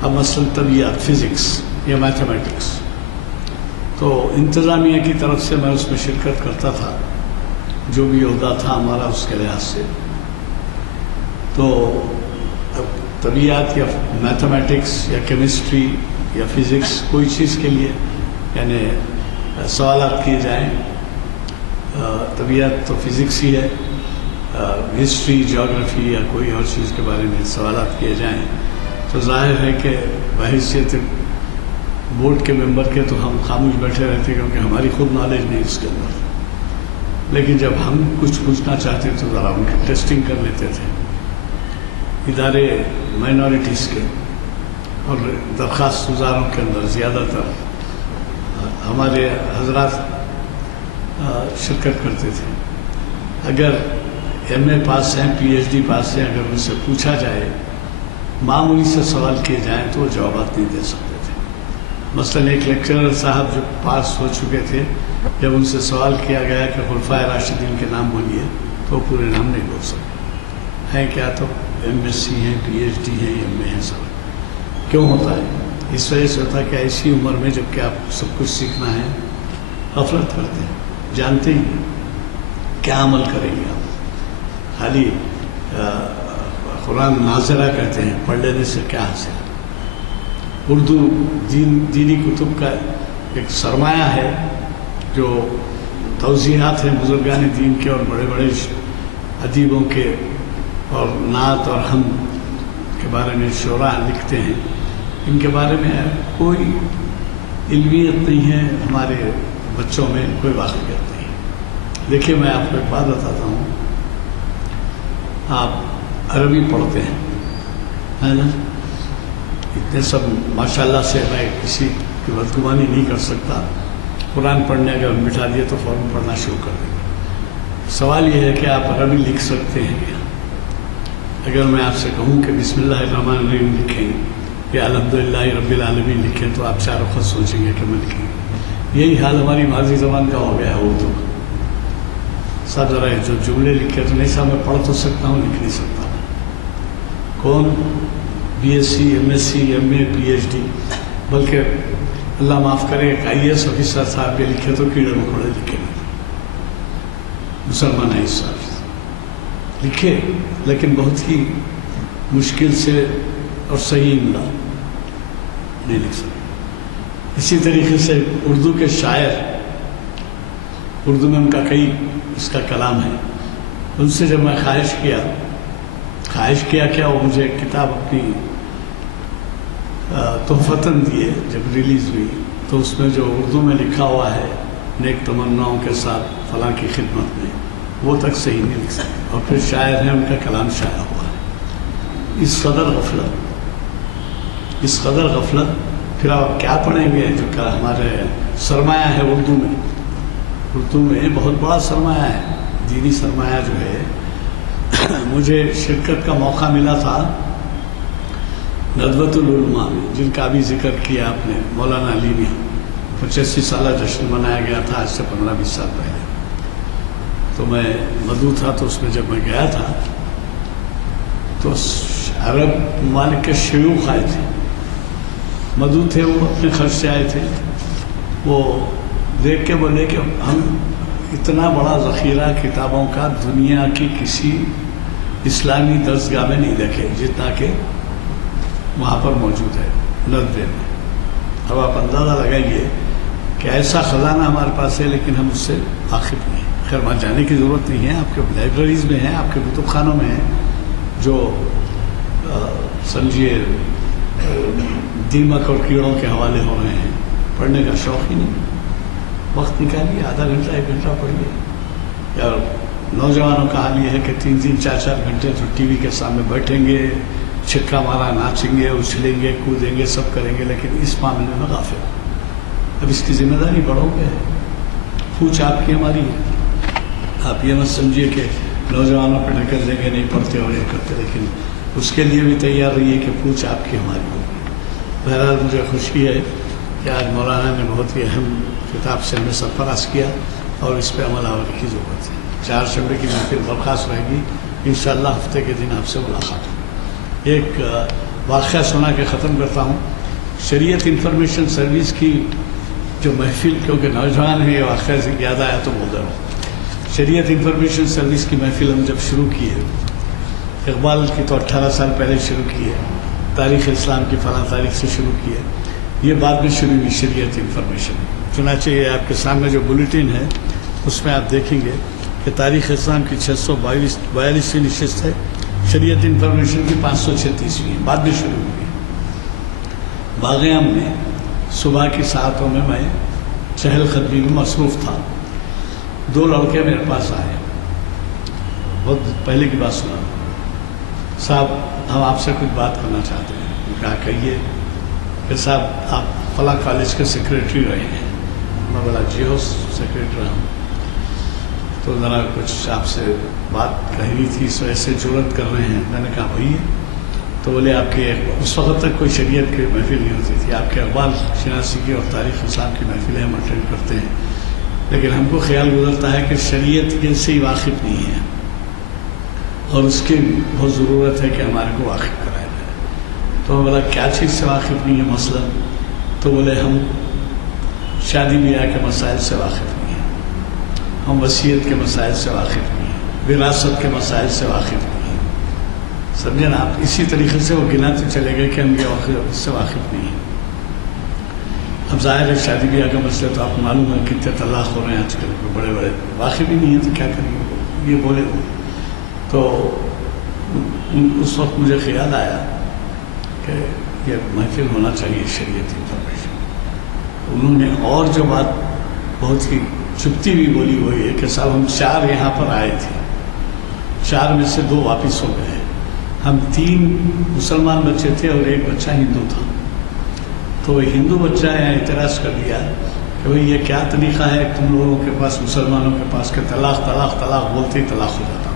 اب مثلاً طبیعت، فزکس یا میتھمیٹکس. تو انتظامیہ کی طرف سے میں اس میں شرکت کرتا تھا، جو بھی عہدہ تھا ہمارا اس کے لحاظ سے. تو اب طبیعت یا میتھمیٹکس یا کیمسٹری یا فزکس کوئی چیز کے لیے یعنی سوالات کیے جائیں، طبیعت تو فزکس ہی ہے، ہسٹری، جیوگرافی یا کوئی اور چیز کے بارے میں سوالات کیے جائیں تو ظاہر ہے کہ بحیثیت بورڈ کے ممبر کے تو ہم خاموش بیٹھے رہتے کیونکہ ہماری خود نالج نہیں اس کے اندر. لیکن جب ہم کچھ پوچھنا چاہتے تو ذرا ان کی ٹیسٹنگ کر لیتے تھے. ادارے مائنورٹیز کے اور درخواست گزاروں کے اندر زیادہ تر ہمارے حضرات شرکت کرتے تھے. اگر ایم اے پاس ہیں، پی ایچ ڈی پاس ہیں، اگر ان سے پوچھا جائے، معمولی سے سوال کیے جائیں تو وہ جوابات نہیں دے سکتے تھے. مثلاً ایک لیکچرر صاحب جو پاس ہو چکے تھے، جب ان سے سوال کیا گیا کہ خلفائے راشدین کے نام بولیے تو پورے نام نہیں بول سکتے ہیں. کیا تو ایم ایس سی ہیں، پی ایچ ڈی ہیں، ایم اے ہیں. سب کیوں ہوتا ہے؟ اس وجہ سے ہوتا ہے کہ ایسی عمر میں جب کہ آپ سب کچھ سیکھنا ہے، غفلت کرتے ہیں، جانتے ہی نہیں کیا عمل کریں گے آپ. خالی قرآن ناظرہ کہتے ہیں، پڑھ لینے سے کیا حاصل؟ اردو دینی کتب کا ایک سرمایہ ہے، جو توضیحات ہیں بزرگان دین کے اور بڑے بڑے ادیبوں کے، اور نعت اور حمد کے بارے میں شعراء لکھتے ہیں، ان کے بارے میں کوئی علمیت نہیں ہے، ہمارے بچوں میں کوئی واقعیت نہیں۔ دیکھیے میں آپ کو ایک بات بتاتا ہوں، آپ عربی پڑھتے ہیں، ہے نا؟ اتنے سب ماشاءاللہ سے میں کسی کی بدگمانی نہیں کر سکتا، قرآن پڑھنے اگر بٹھا دیے تو فوراً پڑھنا شروع کر دیں۔ سوال یہ ہے کہ آپ عربی لکھ سکتے ہیں کیا؟ اگر میں آپ سے کہوں کہ بسم اللہ الرحمن الرحیم لکھیں یا الحمدللہ رب العالمین لکھیں تو آپ چار وقت سوچیں گے کہ میں لکھیں۔ یہی حال ہماری ماضی زبان کا ہو گیا ہے اردو کا۔ سب ذرا جو جملے لکھے تو نہیں صاحب میں پڑھ تو سکتا ہوں، لکھ نہیں سکتا ہوں۔ کون BSc MSc MA PhD، بلکہ اللہ معاف کرے ایک IAS آفیسر صاحب کے لکھے تو کیڑے مکوڑے لکھے نہیں، مسلمان ہے صاحب لکھے لیکن بہت ہی مشکل سے اور صحیح املا نہیں لکھ سکتے۔ اسی طریقے سے اردو کے شاعر، اردو میں ان کا کئی اس کا کلام ہے، ان سے جب میں خواہش کیا کیا وہ مجھے ایک کتاب اپنی تحفتاً دیے جب ریلیز ہوئی، تو اس میں جو اردو میں لکھا ہوا ہے نیک تمناؤں کے ساتھ فلاں کی خدمت میں، وہ تک صحیح نہیں لکھ سکتے، اور پھر شاعر ہیں ان کا کلام شائع ہوا ہے۔ اس قدر غفلت پھر آپ کیا پڑھیں گے؟ جو کہ ہمارے سرمایہ ہے اردو میں بہت بڑا سرمایہ ہے، دینی سرمایہ جو ہے۔ مجھے شرکت کا موقع ملا تھا ندوۃ العلماء میں، جن کا بھی ذکر کیا آپ نے، مولانا علی میں 85 سالہ جشن منایا گیا تھا آج سے 15-20 سال پہلے۔ تو میں مدعو تھا، تو اس میں جب میں گیا تھا تو عرب ممالک کے شیوخ آئے تھے، مدعو تھے، وہ اپنے خرچ سے آئے تھے۔ وہ دیکھ کے بولے کہ ہم اتنا بڑا ذخیرہ کتابوں کا دنیا کی کسی اسلامی درسگاہ میں نہیں دیکھے جتنا کہ وہاں پر موجود ہے ندوے میں۔ اب آپ اندازہ لگائیے کہ ایسا خزانہ ہمارے پاس ہے لیکن ہم اس سے واقف نہیں ہیں۔ خیر وہاں جانے کی ضرورت نہیں ہے، آپ کے لائبریریز میں ہیں، آپ کے کتب خانوں میں ہیں، جو سمجھیے دیمک اور کیڑوں کے حوالے ہو رہے ہیں، پڑھنے کا شوق ہی نہیں۔ وقت نکالیے، آدھا گھنٹہ 1 گھنٹہ پڑھیے۔ یا نوجوانوں کا حال یہ ہے کہ 3-3 4-4 گھنٹے جو ٹی وی کے سامنے بیٹھیں گے، چھکا مارا ناچیں گے، اچھلیں گے، کودیں گے، سب کریں گے، لیکن اس معاملے میں غافل۔ اب اس کی ذمہ داری بڑوں پہ ہے، پوچھ آپ کی ہماری ہے۔ آپ یہ مت سمجھیے کہ نوجوانوں پہ ڈھکل دیں گے نہیں پڑھتے اور یہ کرتے، لیکن اس کے لیے بھی تیار رہیے کہ پوچھ آپ کی ہماری ہوگی۔ بہرحال مجھے خوشی ہے کہ آج مولانا نے بہت ہی اہم کتاب سے ہمیں سرفراز کیا، اور اس پہ عمل آور کی ضرورت ہے۔ 4 شنبے کی محفل برخاست رہے گی، انشاءاللہ ہفتے کے دن آپ سے ملاقات ہوگی۔ ایک واقعہ سنا کے ختم کرتا ہوں۔ شریعت انفارمیشن سروس کی جو محفل، کیونکہ نوجوان ہیں یہ واقعہ سے یاد آیا تو بول رہا ہوں، شریعت انفارمیشن سروس کی محفل ہم جب شروع کی ہے، اقبال کی تو 18 سال پہلے شروع کی ہے، تاریخ اسلام کی فلاں تاریخ سے شروع کی ہے، یہ بعد میں شروع ہوئی شریعت انفارمیشن۔ چنانچہ یہ آپ کے سامنے جو بلیٹن ہے اس میں آپ دیکھیں گے کہ تاریخ اسلام کی 642 نشست ہے، شریعت انفارمیشن کی 536 ہے، بعد میں شروع ہوئی۔ باغیام میں صبح کی ساعتوں میں چہل قدمی میں مصروف تھا، 2 لڑکے میرے پاس آئے، بہت پہلے کی بات سنا، صاحب ہم آپ سے کچھ بات کرنا چاہتے ہیں۔ کہا کہیے۔ کہ صاحب آپ فلاں کالج کے سیکریٹری رہے ہیں۔ میں بولا جی ہو سیکریٹری رہا ہوں، تو ذرا کچھ آپ سے بات کہنی تھی، اس وجہ سے جرأت کر رہے ہیں۔ میں نے کہا وہی ہے۔ تو بولے آپ کے اس وقت تک کوئی شریعت کی محفل نہیں ہوتی تھی، آپ کے اقبال شناسی کی اور تاریخ اسلام کی محفلیں ہم اٹینڈ کرتے ہیں، لیکن ہم کو خیال گزرتا ہے کہ شریعت سے ہی واقف نہیں ہے، اور اس کی بہت ضرورت ہے کہ ہمارے کو واقف کرایا جائے۔ تو میں بولا کیا چیز سے واقف نہیں ہے مثلا؟ تو بولے ہم شادی بیاہ کے مسائل سے واقف نہیں ہیں، ہم وصیت کے مسائل سے واقف نہیں ہیں، وراثت کے مسائل سے واقف نہیں ہیں، سمجھے نا آپ. اسی طریقے سے وہ گناتے چلے گئے کہ ہم یہ اس سے واقف نہیں ہیں. اب ظاہر ہے شادی بیاہ کا مسئلہ تو آپ کو معلوم ہے کتنے طلاق ہو رہے ہیں آج کل. بڑے بڑے واقف ہی نہیں ہیں تو کیا کریں گے, یہ بولے وہ. تو اس وقت مجھے خیال آیا کہ یہ محفل ہونا چاہیے شریعت انفارمیشن. انہوں نے اور جو بات بہت ہی چپتی بھی بولی وہ یہ کہ صاحب ہم 4 یہاں پر آئے تھے, 4 میں سے 2 واپس ہو گئے. ہم 3 مسلمان بچے تھے اور 1 بچہ ہندو تھا. تو وہ ہندو بچہ یہاں اعتراض کر دیا کہ بھئی یہ کیا طریقہ ہے تم لوگوں کے پاس, مسلمانوں کے پاس, کہ طلاق طلاق طلاق بولتے ہی طلاق ہو جاتا.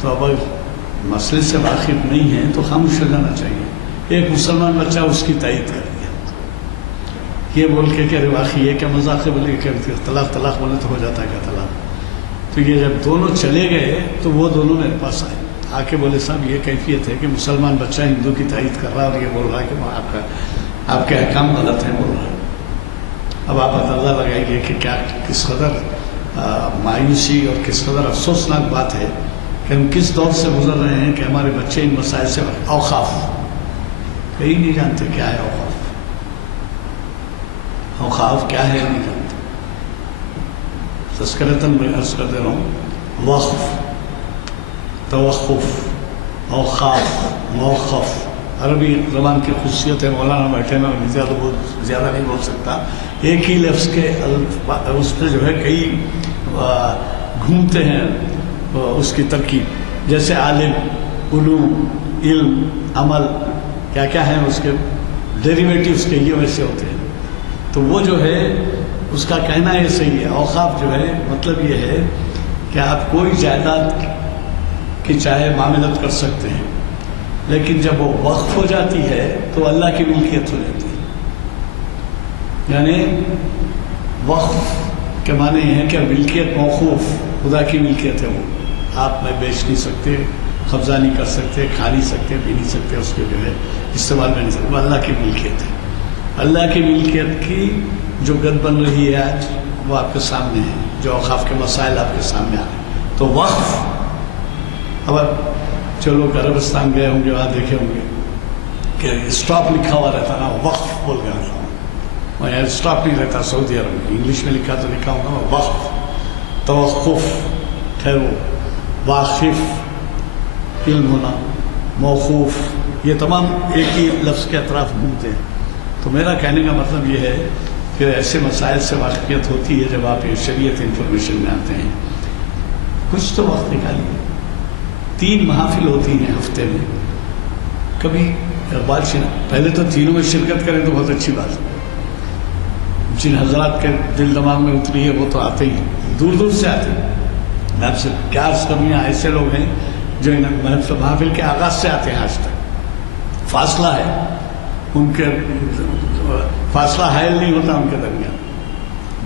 تو اب مسئلے سے واقف نہیں ہیں تو خاموش ہو جانا چاہیے. ایک مسلمان بچہ اس کی تائید کر دیا یہ بول کے کہ واقعی یہ کیا مذاق ہے, بولے کہ طلاق طلاق بولے تو ہو جاتا ہے کیا طلاق. تو یہ جب دونوں چلے گئے تو وہ دونوں میرے پاس آئے, آ کے بولے صاحب یہ کیفیت ہے کہ مسلمان بچہ ہندو کی تائید کر رہا ہے اور یہ بول رہا ہے کہ آپ کے احکام غلط ہیں بول رہا ہے. اب آپ اندازہ لگائیے کہ کیا کس قدر مایوسی اور کس قدر افسوسناک بات ہے کہ ہم کس دور سے گزر رہے ہیں کہ ہمارے بچے ان مسائل سے اوقاف کہیں نہیں جانتے کیا ہے اوقاف. اوقاف کیا ہے نہیں جانتے. تذکرتاً میں عرض کر دے رہا ہوں, وقف, توقف, اوقاف, موقف عربی زبان کی خصوصیت ہے. مولانا بیٹھے میں زیادہ نہیں بول سکتا. ایک ہی لفظ کے اس پہ جو ہے کئی گھومتے ہیں اس کی ترکیب, جیسے عالم, علوم, علم, عمل, کیا کیا ہیں اس کے ڈیریویٹیوز کے یہ ویسے ہوتے ہیں. تو وہ جو ہے اس کا کہنا یہ صحیح ہے. اوقاف جو ہے مطلب یہ ہے کہ آپ کوئی جائیداد کی چاہے معاملت کر سکتے ہیں, لیکن جب وہ وقف ہو جاتی ہے تو اللہ کی ملکیت ہو جاتی ہے. یعنی وقف کے معنی یہ ہے کہ ملکیت موقوف, خدا کی ملکیت ہے. وہ آپ میں بیچ نہیں سکتے, قبضہ نہیں کر سکتے, کھا نہیں سکتے, پی نہیں سکتے, اس کے جو ہے استعمال میں نہیں سکتے. وہ اللہ کی ملکیت ہے. اللہ کی ملکیت کی جو گد بن رہی ہے آج وہ آپ کے سامنے ہے, جو اوقاف کے مسائل آپ کے سامنے آ رہے ہیں. تو وقف, اب جو لوگ عربستان گئے ہوں گے وہاں دیکھے ہوں گے کہ اسٹاپ لکھا ہوا رہتا نا, وقف بول گیا رہتا ہوں. وہاں یار اسٹاپ نہیں رہتا سعودی عرب میں. انگلش میں لکھا تو لکھا ہوگا وقف, توقف, ٹھہرو, واقف, علم ہونا, موقوف, یہ تمام ایک ہی لفظ کے اطراف گھومتے ہیں. تو میرا کہنے کا مطلب یہ ہے کہ ایسے مسائل سے واقفیت ہوتی ہے جب آپ یہ شریعت انفارمیشن میں آتے ہیں. کچھ تو وقت نکالیے. 3 محافل ہوتی ہیں ہفتے میں. کبھی اقبال پہلے تو تینوں میں شرکت کریں تو بہت اچھی بات ہے. جن حضرات کے دل دماغ میں اتری ہے وہ تو آتے ہی, دور دور سے آتے ہیں. میں آپ سے کیا عرض کروں, یہاں ایسے لوگ ہیں جو ان محفل کے آغاز سے آتے ہیں آج تک. فاصلہ ہے ان کے, فاصلہ حائل نہیں ہوتا ان کے درمیان.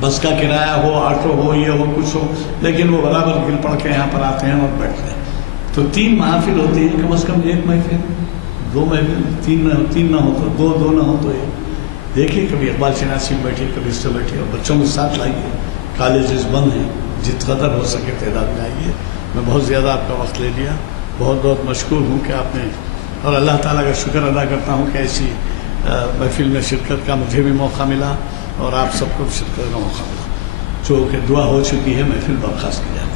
بس کا کرایہ ہو, آٹو ہو, یہ ہو, کچھ ہو, لیکن وہ برابر گل پڑ کے یہاں پر آتے ہیں اور بیٹھتے ہیں. تو 3 محافل ہوتی ہیں, کم از کم 1 محفل, 2 محفل, 3 نہ ہو تو 2 نہ ہو تو 1. دیکھیے کبھی اقبال شناسی میں بیٹھیے, کبھی اس سے بیٹھیے, اور بچوں کے ساتھ لائیے. کالجز بند ہیں, جت قدر ہو سکے تعداد میں آئیے. میں بہت زیادہ آپ کا وقت لے لیا, بہت بہت مشکور ہوں کہ آپ نے, اور اللہ تعالیٰ کا شکر ادا کرتا ہوں کہ ایسی محفل میں شرکت کا مجھے بھی موقع ملا اور آپ سب کو بھی شرکت کا موقع ملا. جو کہ دعا ہو چکی ہے, محفل برخاست کی جاتی ہے.